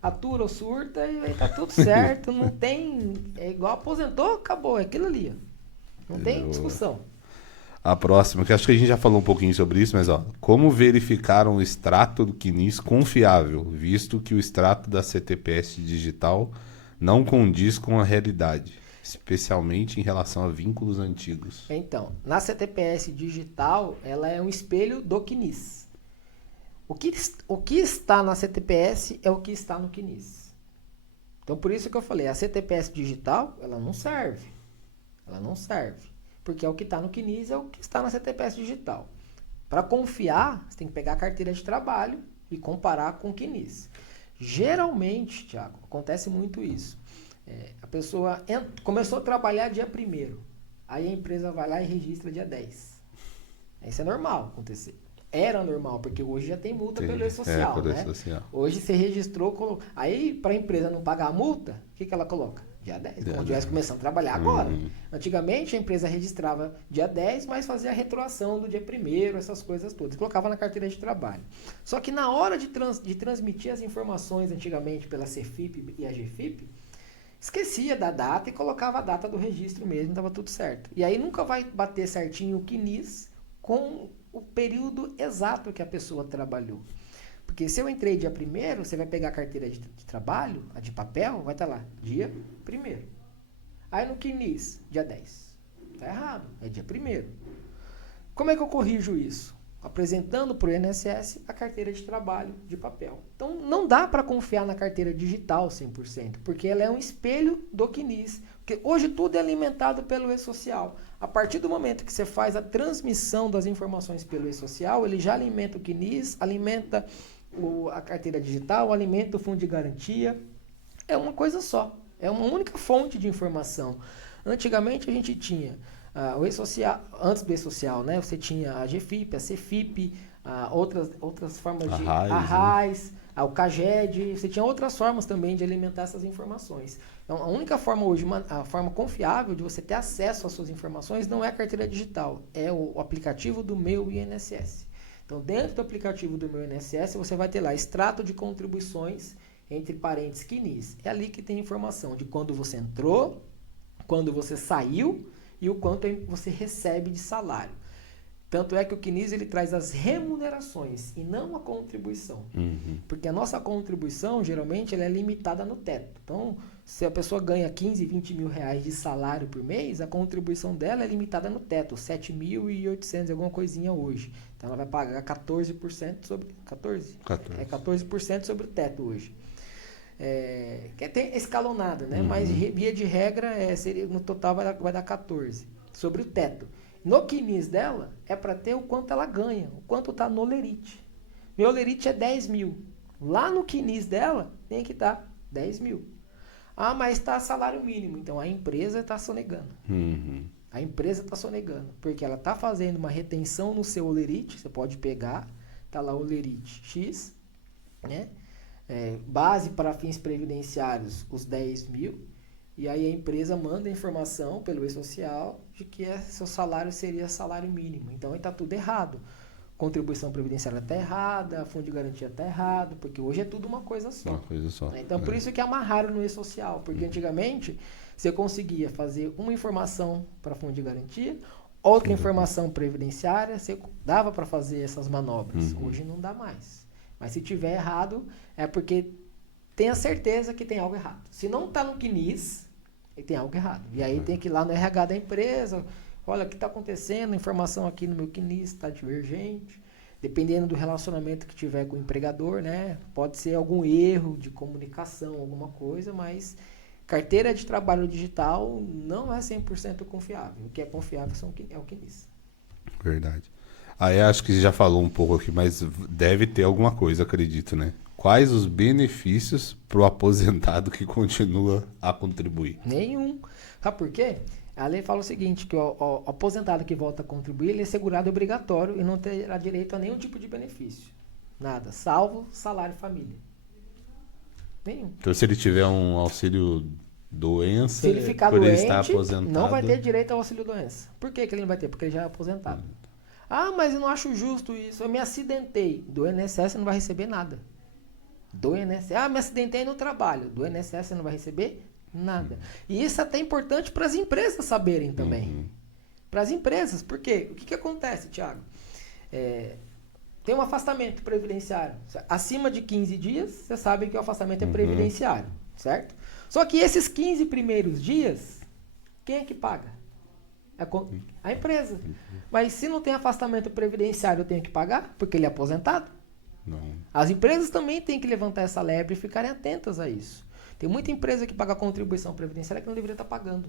atura ou surta e tá tudo certo. Não tem. É igual aposentou, acabou. É aquilo ali. Não tem discussão. A próxima, que acho que a gente já falou um pouquinho sobre isso, mas como verificar um extrato do CNIS confiável, visto que o extrato da CTPS digital não condiz com a realidade, especialmente em relação a vínculos antigos? Então, na CTPS digital, ela é um espelho do CNIS. O que está na CTPS é o que está no CNIS. Então, por isso que eu falei, a CTPS digital, ela não serve. Ela não serve. Porque é o que está no CNIS é o que está na CTPS digital. Para confiar, você tem que pegar a carteira de trabalho e comparar com o CNIS. Geralmente, Thiago, acontece muito isso. A pessoa começou a trabalhar dia 1º. Aí a empresa vai lá e registra dia 10. Isso é normal acontecer. Era normal, porque hoje já tem multa pelo E-Social, né? Hoje você registrou... Aí, para a empresa não pagar a multa, o que ela coloca? Dia 10, como estivesse começando a trabalhar agora. Antigamente, a empresa registrava dia 10, mas fazia a retroação do dia 1º, essas coisas todas. Colocava na carteira de trabalho. Só que na hora de transmitir as informações, antigamente, pela CEFIP e a GFIP, esquecia da data e colocava a data do registro mesmo, estava tudo certo. E aí nunca vai bater certinho o CNIS com o período exato que a pessoa trabalhou. Porque se eu entrei dia 1º, você vai pegar a carteira de trabalho, a de papel, vai estar lá, dia 1º. Aí no CNIS, dia 10. Está errado, é dia 1º. Como é que eu corrijo isso? Apresentando para o INSS a carteira de trabalho de papel. Então, não dá para confiar na carteira digital 100%, porque ela é um espelho do CNIS. Porque hoje tudo é alimentado pelo E-Social. A partir do momento que você faz a transmissão das informações pelo E-Social, ele já alimenta o CNIS, alimenta a carteira digital, alimenta o fundo de garantia. É uma coisa só. É uma única fonte de informação. Antigamente a gente tinha o E-Social, antes do E-Social, né? Você tinha a GFIP, a CEFIP, outras formas de ARRAIS, o CAGED, você tinha outras formas também de alimentar essas informações. Então, a única forma hoje, a forma confiável de você ter acesso às suas informações não é a carteira digital, é o aplicativo do Meu INSS. Então, dentro do aplicativo do Meu INSS, você vai ter lá extrato de contribuições, entre parênteses, CNIS. É ali que tem informação de quando você entrou, quando você saiu e o quanto você recebe de salário. Tanto é que o CNIS ele traz as remunerações e não a contribuição. Porque a nossa contribuição, geralmente, ela é limitada no teto. Então, se a pessoa ganha 15, 20 mil reais de salário por mês, a contribuição dela é limitada no teto, 7.800, alguma coisinha hoje. Então, ela vai pagar 14% sobre... 14? 14% sobre o teto hoje. Que tem escalonado, né? Mas via de regra, no total vai dar 14% sobre o teto. No CNIS dela, é para ter o quanto ela ganha, o quanto está no Lerite. Meu Lerite é 10 mil. Lá no CNIS dela, tem que estar 10 mil. Ah, mas está salário mínimo. Então, a empresa está sonegando. A empresa está sonegando. Porque ela está fazendo uma retenção no seu Lerite. Você pode pegar, está lá o Lerite X, né? Base para fins previdenciários, os 10 mil. E aí a empresa manda a informação pelo E-Social de que seu salário seria salário mínimo. Então aí está tudo errado. Contribuição previdenciária está errada, fundo de garantia está errado, porque hoje é tudo uma coisa só. Uma coisa só. Então por isso que amarraram no E-Social, porque antigamente você conseguia fazer uma informação para fundo de garantia, outra informação previdenciária, você dava para fazer essas manobras. Hoje não dá mais. Mas se tiver errado, é porque tenha certeza que tem algo errado. Se não está no CNIS, E tem algo errado. E aí tem que ir lá no RH da empresa, olha, o que está acontecendo, a informação aqui no meu CNIS está divergente. Dependendo do relacionamento que tiver com o empregador, né? Pode ser algum erro de comunicação, alguma coisa, mas carteira de trabalho digital não é 100% confiável. O que é confiável é o CNIS. Verdade. Aí acho que você já falou um pouco aqui, mas deve ter alguma coisa, acredito, né? Quais os benefícios pro aposentado que continua a contribuir? Nenhum. Sabe por quê? A lei fala o seguinte, que o aposentado que volta a contribuir, ele é segurado obrigatório e não terá direito a nenhum tipo de benefício. Nada, salvo salário e família. Nenhum. Então, se ele tiver um auxílio doença, Se ele ficar por ele doente, estar aposentado... não vai ter direito ao auxílio doença. Por que ele não vai ter? Porque ele já é aposentado. Ah, mas eu não acho justo isso. Eu me acidentei. Do INSS não vai receber nada. Do INSS. Ah, me acidentei no trabalho. Do INSS não vai receber nada. E isso é até importante para as empresas saberem também. Para as empresas. Por quê? O que acontece, Thiago? Tem um afastamento previdenciário. Acima de 15 dias, você sabe que o afastamento é previdenciário, certo? Só que esses 15 primeiros dias, quem é que paga? A empresa. Mas se não tem afastamento previdenciário, eu tenho que pagar? Porque ele é aposentado? Não. As empresas também têm que levantar essa lebre e ficarem atentas a isso. Tem muita empresa que paga contribuição previdenciária que não deveria estar pagando.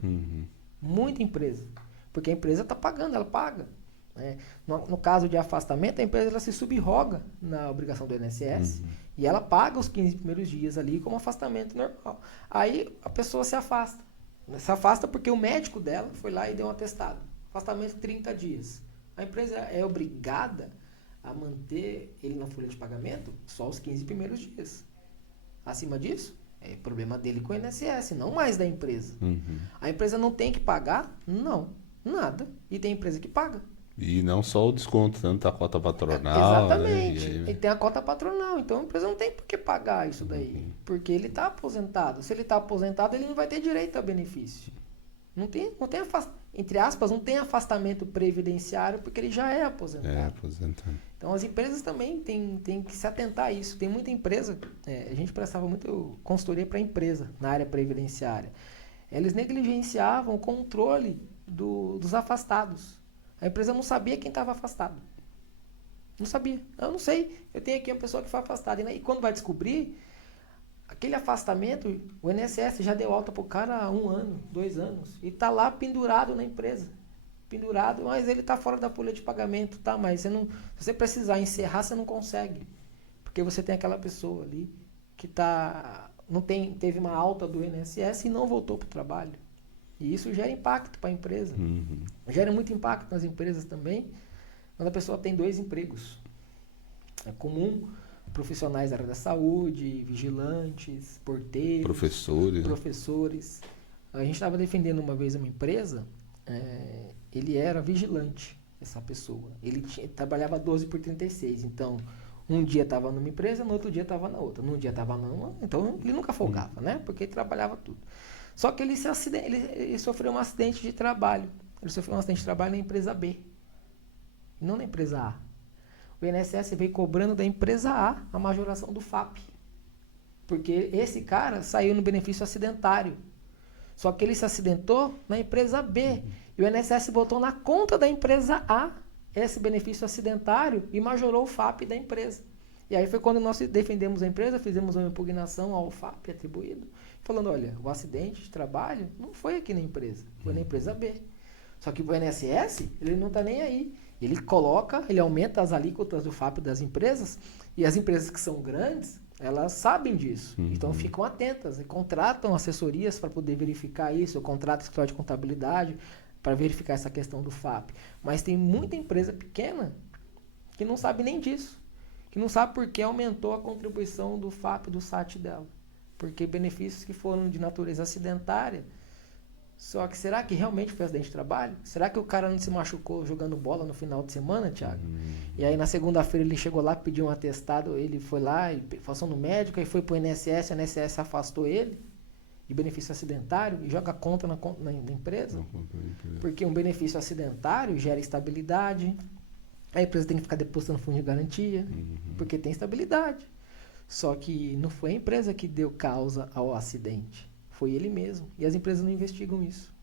Muita empresa. Porque a empresa está pagando, ela paga. Né? No caso de afastamento, a empresa ela se subroga na obrigação do INSS e ela paga os 15 primeiros dias ali como afastamento normal. Aí a pessoa se afasta. Se afasta porque o médico dela foi lá e deu um atestado. Afastamento 30 dias. A empresa é obrigada a manter ele na folha de pagamento só os 15 primeiros dias. Acima disso, é problema dele com o INSS, não mais da empresa. A empresa não tem que pagar? Não, nada. E tem empresa que paga. E não só o desconto, tanto a cota patronal. Exatamente. Né? E tem a cota patronal. Então a empresa não tem por que pagar isso daí. Porque ele está aposentado. Se ele está aposentado, ele não vai ter direito a benefício. Não tem entre aspas, não tem afastamento previdenciário porque ele já é aposentado. Então as empresas também têm que se atentar a isso. Tem muita empresa, a gente prestava muito consultoria para empresa na área previdenciária. Eles negligenciavam o controle dos afastados. A empresa não sabia quem estava afastado. Não sabia. Eu não sei. Eu tenho aqui uma pessoa que foi afastada. E quando vai descobrir, aquele afastamento, o INSS já deu alta para o cara há 1 ano, 2 anos. E está lá pendurado na empresa. Pendurado, mas ele está fora da folha de pagamento. Tá? Mas se você precisar encerrar, você não consegue. Porque você tem aquela pessoa ali que teve uma alta do INSS e não voltou para o trabalho. E isso gera impacto para a empresa. Gera muito impacto nas empresas também, quando a pessoa tem 2 empregos. É comum profissionais da área da saúde, vigilantes, porteiros, professores. A gente estava defendendo uma vez uma empresa, ele era vigilante, essa pessoa. Ele trabalhava 12 por 36, então um dia estava numa empresa, no outro dia estava na outra. Num dia estava numa, então ele nunca folgava, né? Porque ele trabalhava tudo. Só que ele sofreu um acidente de trabalho. Ele sofreu um acidente de trabalho na empresa B, não na empresa A. O INSS veio cobrando da empresa A a majoração do FAP. Porque esse cara saiu no benefício acidentário. Só que ele se acidentou na empresa B. E o INSS botou na conta da empresa A esse benefício acidentário e majorou o FAP da empresa. E aí foi quando nós defendemos a empresa, fizemos uma impugnação ao FAP atribuído, falando, olha, o acidente de trabalho não foi aqui na empresa, foi na empresa B. Só que o INSS, ele não está nem aí. Ele aumenta as alíquotas do FAP das empresas, e as empresas que são grandes, elas sabem disso. Então ficam atentas e contratam assessorias para poder verificar isso, contratam escritório de contabilidade para verificar essa questão do FAP. Mas tem muita empresa pequena que não sabe nem disso, que não sabe por que aumentou a contribuição do FAP do SAT dela. Porque benefícios que foram de natureza acidentária. Só que será que realmente foi acidente de trabalho? Será que o cara não se machucou jogando bola no final de semana, Thiago? E aí na segunda-feira ele chegou lá, pediu um atestado, ele foi lá e passou no médico, aí foi pro INSS, o INSS afastou ele de benefício acidentário e joga conta na empresa? Porque um benefício acidentário gera estabilidade, a empresa tem que ficar depositando fundo de garantia, porque tem estabilidade. Só que não foi a empresa que deu causa ao acidente. Foi ele mesmo. E as empresas não investigam isso.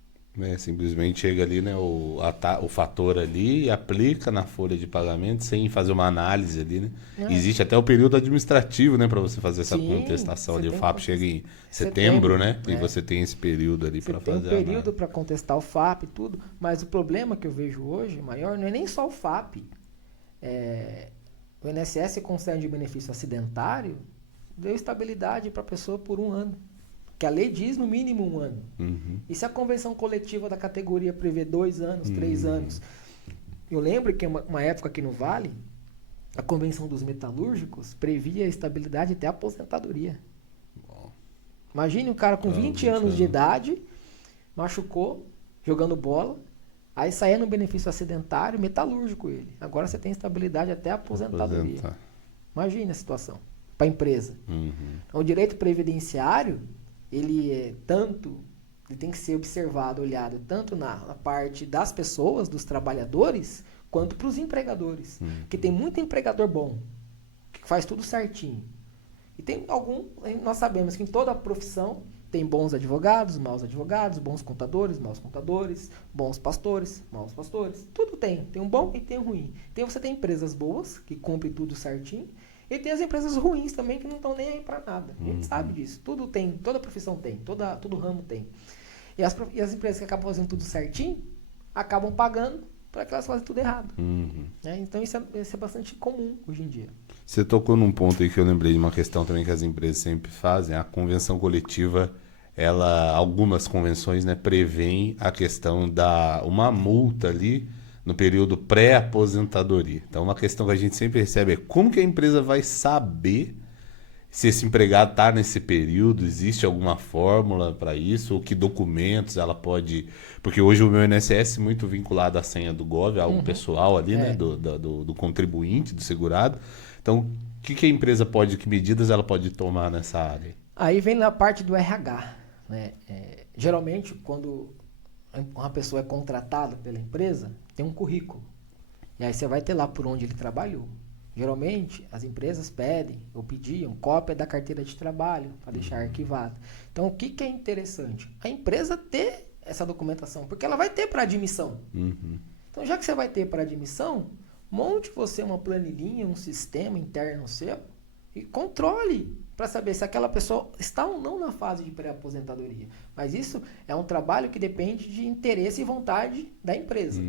Simplesmente chega ali, né, o fator ali e aplica na folha de pagamento sem fazer uma análise ali, né? Existe até o período administrativo, né, para você fazer essa contestação ali. O FAP chega em setembro, né? E você tem esse período ali para fazer a tem um período para contestar o FAP e tudo, mas o problema que eu vejo hoje maior não é nem só o FAP. O INSS concede benefício acidentário, deu estabilidade para a pessoa por 1 ano. Que a lei diz no mínimo 1 ano. E se a convenção coletiva da categoria prevê 2 anos, 3 anos? Eu lembro que uma época aqui no Vale, a convenção dos metalúrgicos previa a estabilidade até a aposentadoria. Imagine um cara com 20 anos de idade, machucou, jogando bola, aí saía no benefício acidentário, metalúrgico ele. Agora você tem estabilidade até a aposentadoria. Imagine a situação para a empresa. O direito previdenciário, ele tem que ser observado, olhado tanto na parte das pessoas, dos trabalhadores, quanto para os empregadores. Que tem muito empregador bom, que faz tudo certinho. E tem nós sabemos que em toda a profissão tem bons advogados, bons contadores, maus contadores, bons pastores, maus pastores. Tudo tem um bom e tem um ruim. Você tem empresas boas, que cumprem tudo certinho, e tem as empresas ruins também que não estão nem aí para nada. A gente sabe disso. Tudo tem, toda profissão tem, todo ramo tem. E as empresas que acabam fazendo tudo certinho, acabam pagando para que elas façam tudo errado. Então isso é bastante comum hoje em dia. Você tocou num ponto aí que eu lembrei de uma questão também que as empresas sempre fazem. A convenção coletiva, algumas convenções, né, prevêem a questão uma multa ali no período pré-aposentadoria. Então, uma questão que a gente sempre recebe é como que a empresa vai saber se esse empregado está nesse período, existe alguma fórmula para isso, ou que documentos ela pode... Porque hoje o meu INSS é muito vinculado à senha do Gov, algo pessoal ali, né, do contribuinte, do segurado. Então, o que a empresa que medidas ela pode tomar nessa área? Aí vem na parte do RH. Né? Geralmente, quando uma pessoa é contratada pela empresa, tem um currículo. E aí você vai ter lá por onde ele trabalhou. Geralmente, as empresas pedem ou pediam cópia da carteira de trabalho para deixar arquivado. Então, o que é interessante? A empresa ter essa documentação, porque ela vai ter para admissão. Então, já que você vai ter para admissão, monte você uma planilhinha, um sistema interno seu e controle para saber se aquela pessoa está ou não na fase de pré-aposentadoria. Mas isso é um trabalho que depende de interesse e vontade da empresa.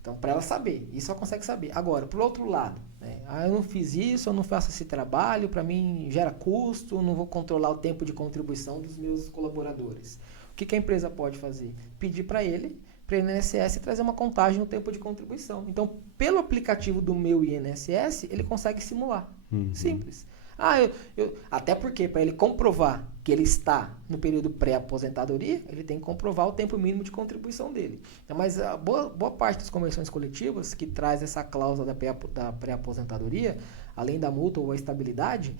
Então, para ela saber, isso ela consegue saber. Agora, por outro lado, né, eu não fiz isso, eu não faço esse trabalho, para mim gera custo, não vou controlar o tempo de contribuição dos meus colaboradores. O que a empresa pode fazer? Pedir para ele, para o INSS, trazer uma contagem no tempo de contribuição. Então, pelo aplicativo do meu INSS, ele consegue simular. Simples. Até porque, para ele comprovar que ele está no período pré-aposentadoria, ele tem que comprovar o tempo mínimo de contribuição dele. Mas a boa parte das convenções coletivas que traz essa cláusula da pré-aposentadoria, além da multa ou a estabilidade,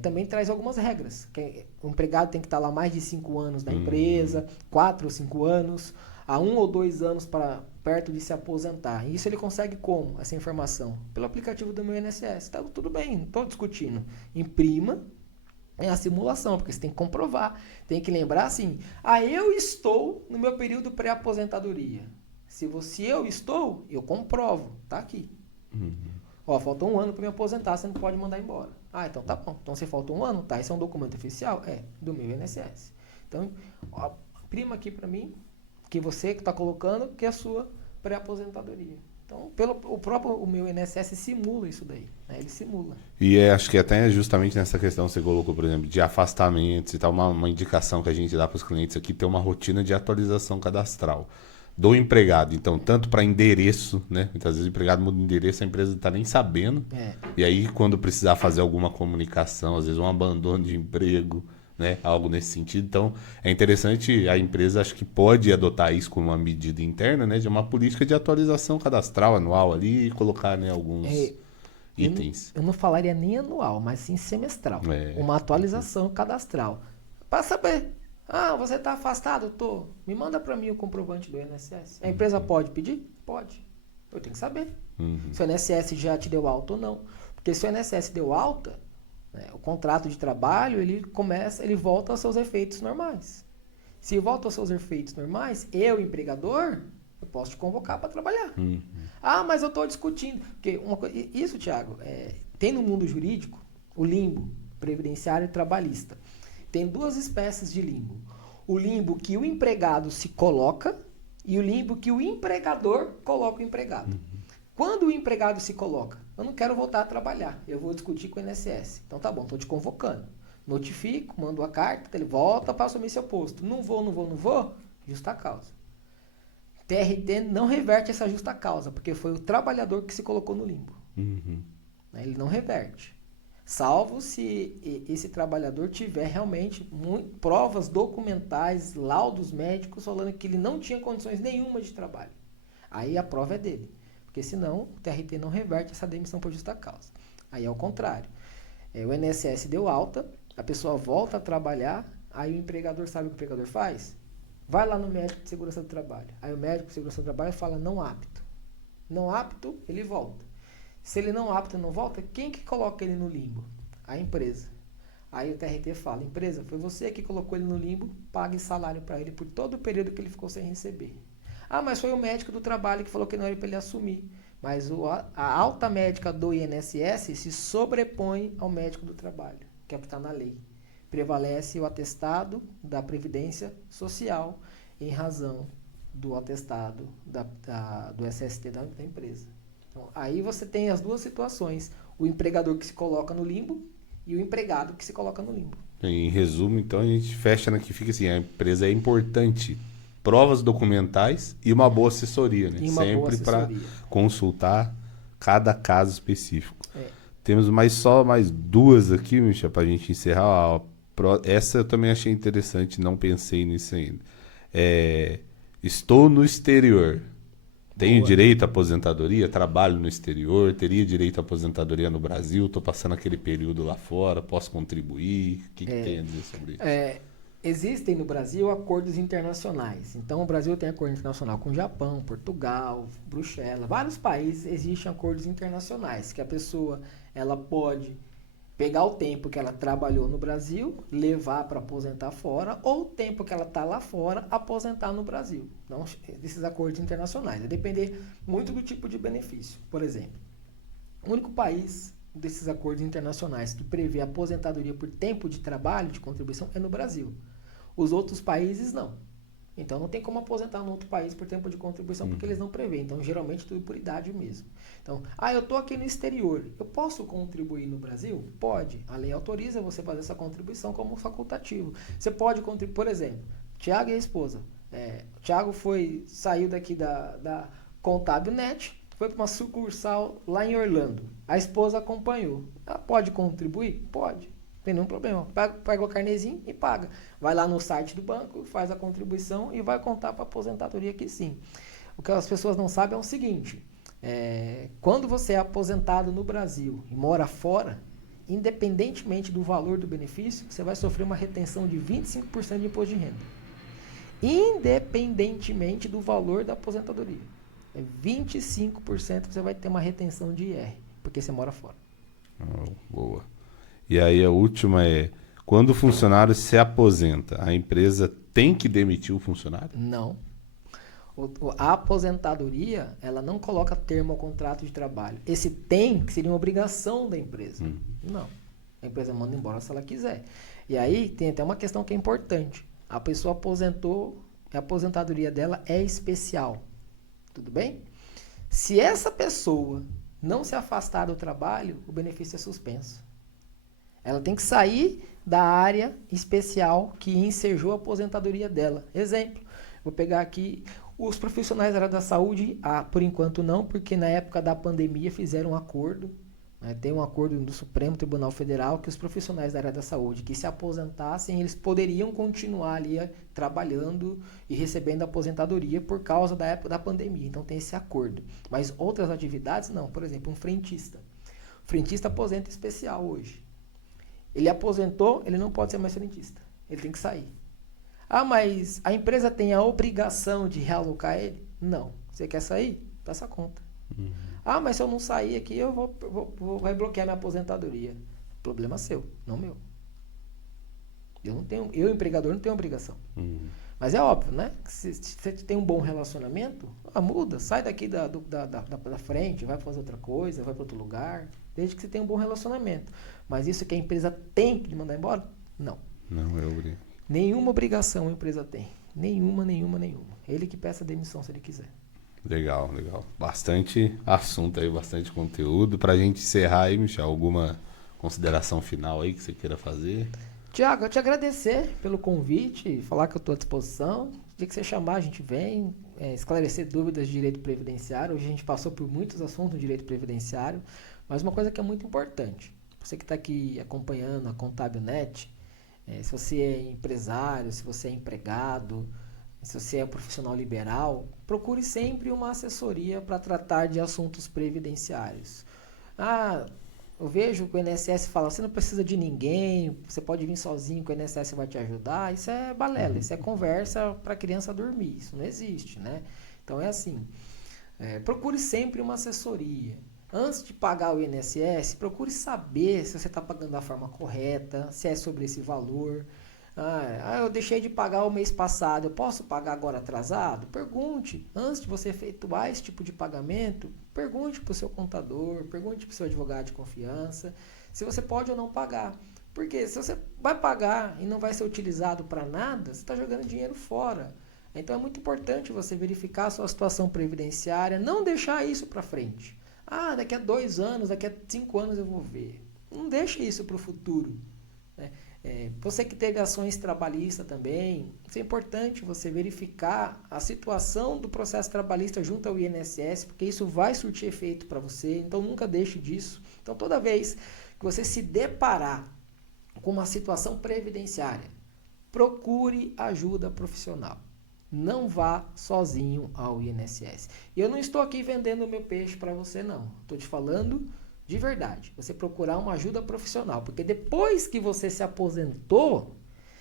também traz algumas regras. O empregado tem que estar lá mais de 5 anos na empresa, 4 ou 5 anos, há 1 ou 2 anos perto de se aposentar. E isso ele consegue como, essa informação? Pelo aplicativo do meu INSS. Tá tudo bem, não estou discutindo. Imprima a simulação, porque você tem que comprovar. Tem que lembrar assim, eu estou no meu período pré-aposentadoria. Se eu estou, eu comprovo. Tá aqui. Falta 1 ano para me aposentar, você não pode mandar embora. Então tá bom. Então, se falta 1 ano, esse é um documento oficial? Do meu INSS. Então, imprima aqui para mim, que você que está colocando, que é a sua pré-aposentadoria. Então, o meu INSS simula isso daí. Né? Ele simula. E acho que até justamente nessa questão que você colocou, por exemplo, de afastamentos e tal, uma indicação que a gente dá para os clientes aqui, ter uma rotina de atualização cadastral do empregado. Então, tanto para endereço, né? Muitas vezes o empregado muda de endereço, a empresa não está nem sabendo. E aí, quando precisar fazer alguma comunicação, às vezes um abandono de emprego, né, algo nesse sentido. Então, é interessante, a empresa acho que pode adotar isso como uma medida interna, né, de uma política de atualização cadastral anual ali e colocar, né, alguns itens. Eu não falaria nem anual, mas sim semestral. Uma atualização cadastral. Para saber, você está afastado? Tô. Me manda para mim o comprovante do INSS. A empresa pode pedir? Pode. Eu tenho que saber. Se o INSS já te deu alta ou não. Porque se o INSS deu alta, o contrato de trabalho, ele volta aos seus efeitos normais. Se volta aos seus efeitos normais, eu, empregador, eu posso te convocar para trabalhar. Ah, mas eu estou discutindo. Porque isso, Thiago, tem no mundo jurídico o limbo previdenciário e trabalhista. Tem duas espécies de limbo. O limbo que o empregado se coloca e o limbo que o empregador coloca o empregado. Quando o empregado se coloca, eu não quero voltar a trabalhar, eu vou discutir com o INSS. Então tá bom, estou te convocando. Notifico, mando a carta, ele volta para assumir seu posto. Não vou, justa causa. TRT não reverte essa justa causa, porque foi o trabalhador que se colocou no limbo. Ele não reverte. Salvo se esse trabalhador tiver realmente provas documentais, laudos médicos falando que ele não tinha condições nenhuma de trabalho. Aí a prova é dele. Porque senão o TRT não reverte essa demissão por justa causa. Aí é o contrário. O INSS deu alta, a pessoa volta a trabalhar, aí o empregador sabe o que o empregador faz? Vai lá no médico de segurança do trabalho. Aí o médico de segurança do trabalho fala não apto. Não apto, ele volta. Se ele não apto não volta, quem que coloca ele no limbo? A empresa. Aí o TRT fala, empresa, foi você que colocou ele no limbo, pague salário para ele por todo o período que ele ficou sem receber. Ah, mas foi o médico do trabalho que falou que não era para ele assumir. Mas a alta médica do INSS se sobrepõe ao médico do trabalho, que é o que está na lei. Prevalece o atestado da Previdência Social em razão do atestado do SST da empresa. Então, aí você tem as duas situações, o empregador que se coloca no limbo e o empregado que se coloca no limbo. Em resumo, então, a gente fecha que fica assim, a empresa é importante, provas documentais e uma boa assessoria, né? Sempre para consultar cada caso específico. Temos mais duas aqui, Michel, para a gente encerrar. Essa eu também achei interessante, não pensei nisso ainda. Estou no exterior. Tenho direito à aposentadoria? Trabalho no exterior? Teria direito à aposentadoria no Brasil? Estou passando aquele período lá fora? Posso contribuir? O que tem a dizer sobre isso? Existem no Brasil acordos internacionais. Então, o Brasil tem acordo internacional com o Japão, Portugal, Bruxelas. Vários países existem acordos internacionais que a pessoa ela pode pegar o tempo que ela trabalhou no Brasil, levar para aposentar fora, ou o tempo que ela está lá fora, aposentar no Brasil. Então, desses acordos internacionais. Vai depender muito do tipo de benefício. Por exemplo, o único país desses acordos internacionais que prevê aposentadoria por tempo de trabalho, de contribuição, é no Brasil. Os outros países não. Então não tem como aposentar no outro país por tempo de contribuição, porque eles não prevêem. Então geralmente tudo por idade mesmo. Então, eu estou aqui no exterior, eu posso contribuir no Brasil? Pode. A lei autoriza você fazer essa contribuição como facultativo. Você pode contribuir, por exemplo, Thiago e a esposa. O Thiago saiu daqui da Contábil Net, foi para uma sucursal lá em Orlando. A esposa acompanhou. Ela pode contribuir? Pode. Não tem nenhum problema. Pega o carnezinho e paga. Vai lá no site do banco, faz a contribuição e vai contar para a aposentadoria que sim. O que as pessoas não sabem é o seguinte. Quando você é aposentado no Brasil e mora fora, independentemente do valor do benefício, você vai sofrer uma retenção de 25% de imposto de renda. Independentemente do valor da aposentadoria. 25% você vai ter uma retenção de IR, porque você mora fora. Boa. E aí a última quando o funcionário se aposenta, a empresa tem que demitir o funcionário? Não. A aposentadoria, ela não coloca termo ao contrato de trabalho. Esse tem, que seria uma obrigação da empresa. Não. A empresa manda embora se ela quiser. E aí tem até uma questão que é importante. A pessoa aposentou, a aposentadoria dela é especial. Tudo bem? Se essa pessoa não se afastar do trabalho, o benefício é suspenso. Ela tem que sair da área especial que ensejou a aposentadoria dela. Exemplo, vou pegar aqui os profissionais da área da saúde, por enquanto não, porque na época da pandemia fizeram um acordo, tem um acordo do Supremo Tribunal Federal que os profissionais da área da saúde que se aposentassem, eles poderiam continuar ali trabalhando e recebendo aposentadoria por causa da época da pandemia. Então tem esse acordo. Mas outras atividades não. Por exemplo, um frentista. O frentista aposenta especial hoje. Ele aposentou, ele não pode ser mais frentista. Ele tem que sair. Mas a empresa tem a obrigação de realocar ele? Não. Você quer sair? Peça a conta. Mas se eu não sair aqui, vai bloquear minha aposentadoria. Problema seu, não meu. Eu, empregador, não tenho obrigação. Mas é óbvio, né? Se você tem um bom relacionamento, muda, sai daqui da frente, vai fazer outra coisa, vai para outro lugar, desde que você tenha um bom relacionamento. Mas isso que a empresa tem que lhe mandar embora? Não. Não, é obrigado. Nenhuma obrigação a empresa tem. Nenhuma. Ele que peça demissão se ele quiser. Legal. Bastante assunto aí, bastante conteúdo. Pra gente encerrar aí, Michel, alguma consideração final aí que você queira fazer? Tiago, eu te agradecer pelo convite, falar que eu estou à disposição. O dia que você chamar, a gente vem esclarecer dúvidas de direito previdenciário. Hoje a gente passou por muitos assuntos do direito previdenciário, mas uma coisa que é muito importante. Você que está aqui acompanhando a Contábil.net, se você é empresário, se você é empregado, se você é um profissional liberal, procure sempre uma assessoria para tratar de assuntos previdenciários. Eu vejo que o INSS fala, você não precisa de ninguém, você pode vir sozinho que o INSS vai te ajudar. Isso é balela, isso é conversa para criança dormir, isso não existe, né? Então é assim, procure sempre uma assessoria. Antes de pagar o INSS, procure saber se você está pagando da forma correta, se é sobre esse valor. Eu deixei de pagar o mês passado, eu posso pagar agora atrasado? Pergunte. Antes de você efetuar esse tipo de pagamento, pergunte para o seu contador, pergunte para o seu advogado de confiança, se você pode ou não pagar. Porque se você vai pagar e não vai ser utilizado para nada, você está jogando dinheiro fora. Então é muito importante você verificar a sua situação previdenciária, não deixar isso para frente. Daqui a 2 anos, daqui a 5 anos eu vou ver. Não deixe isso para o futuro, né? Você que teve ações trabalhistas também, isso é importante você verificar a situação do processo trabalhista junto ao INSS, porque isso vai surtir efeito para você, então nunca deixe disso. Então toda vez que você se deparar com uma situação previdenciária, procure ajuda profissional. Não vá sozinho ao INSS. E eu não estou aqui vendendo o meu peixe para você, não. Estou te falando de verdade, você procurar uma ajuda profissional, porque depois que você se aposentou,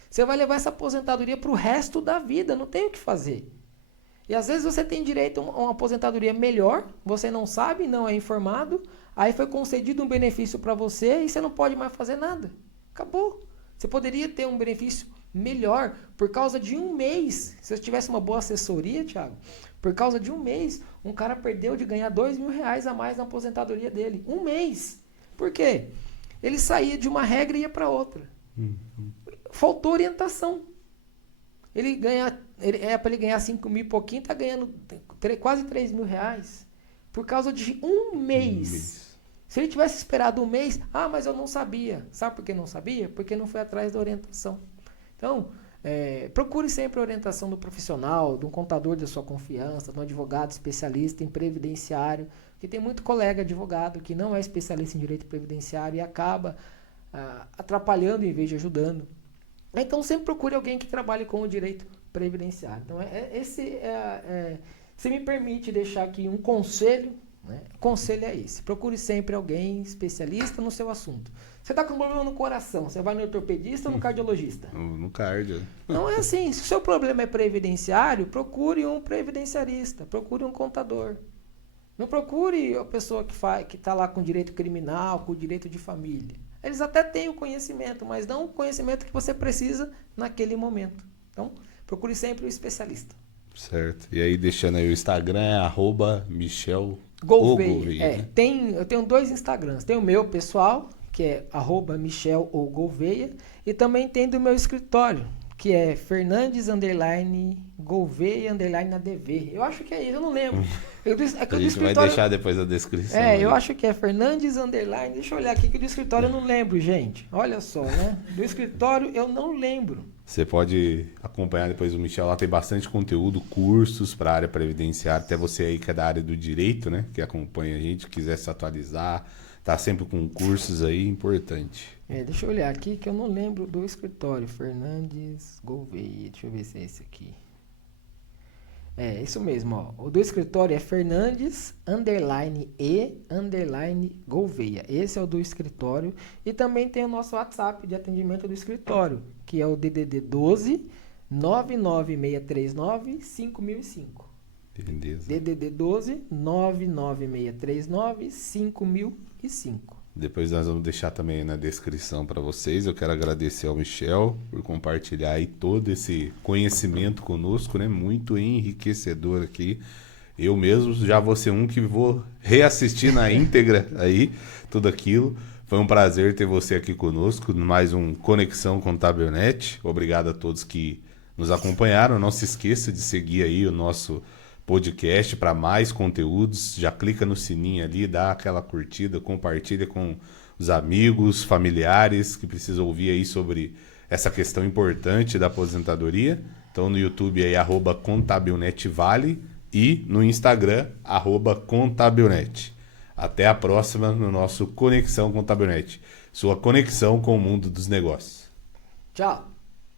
você vai levar essa aposentadoria para o resto da vida, não tem o que fazer. E às vezes você tem direito a uma aposentadoria melhor, você não sabe, não é informado, aí foi concedido um benefício para você e você não pode mais fazer nada. Acabou. Você poderia ter um benefício melhor por causa de um mês. Se você tivesse uma boa assessoria, Thiago, por causa de um mês, um cara perdeu de ganhar R$2.000 a mais na aposentadoria dele. Um mês. Por quê? Ele saía de uma regra e ia para outra. Faltou orientação. Para ele ganhar 5 mil e pouquinho, está ganhando quase R$3.000 por causa de um mês. Se ele tivesse esperado um mês, mas eu não sabia. Sabe por que não sabia? Porque não foi atrás da orientação. Então, procure sempre a orientação do profissional, de um contador da sua confiança, de um advogado especialista em previdenciário, porque tem muito colega advogado que não é especialista em direito previdenciário e acaba atrapalhando em vez de ajudando. Então, sempre procure alguém que trabalhe com o direito previdenciário. Então, se me permite deixar aqui um conselho, né? O conselho é esse: procure sempre alguém especialista no seu assunto. Você está com um problema no coração, você vai no ortopedista ou no cardiologista? No cardio. Não é assim. Se o seu problema é previdenciário, procure um previdenciarista, procure um contador. Não procure a pessoa que está lá com direito criminal, com direito de família. Eles até têm o conhecimento, mas não o conhecimento que você precisa naquele momento. Então, procure sempre um especialista. Certo. E aí, deixando aí o Instagram, é @Michel Gouveia. Eu tenho 2 Instagrams. Tem o meu pessoal, que é @Michel_Gouveia, e também tem do meu escritório, que é Fernandes_Gouveia_ADV. Eu acho que é isso, eu não lembro. A gente vai deixar depois a descrição. Eu acho que é Fernandes_. Deixa eu olhar aqui, que do escritório eu não lembro, gente. Olha só, né? Do escritório eu não lembro. Você pode acompanhar depois o Michel, lá tem bastante conteúdo, cursos para a área previdenciária, até você aí que é da área do direito, né? Que acompanha a gente, quiser se atualizar, tá sempre com cursos aí, importante. Deixa eu olhar aqui que eu não lembro do escritório. Fernandes Gouveia, deixa eu ver se é esse aqui. Isso mesmo, ó. O do escritório é Fernandes_Gouveia. Esse é o do escritório. E também tem o nosso WhatsApp de atendimento do escritório, que é o DDD 12 99639 5005. Beleza. DDD 12 99639 5005. Depois nós vamos deixar também na descrição para vocês. Eu quero agradecer ao Michel por compartilhar aí todo esse conhecimento conosco, né? Muito enriquecedor aqui. Eu mesmo já vou ser um que vou reassistir na íntegra aí tudo aquilo. Foi um prazer ter você aqui conosco, mais um Conexão Contábil.net. Obrigado a todos que nos acompanharam. Não se esqueça de seguir aí o nosso podcast para mais conteúdos. Já clica no sininho ali, dá aquela curtida, compartilha com os amigos, familiares que precisam ouvir aí sobre essa questão importante da aposentadoria. Então no YouTube aí @contabilnetvale e no Instagram @contabilnet. Até a próxima no nosso Conexão Contábil.net, sua conexão com o mundo dos negócios. Tchau.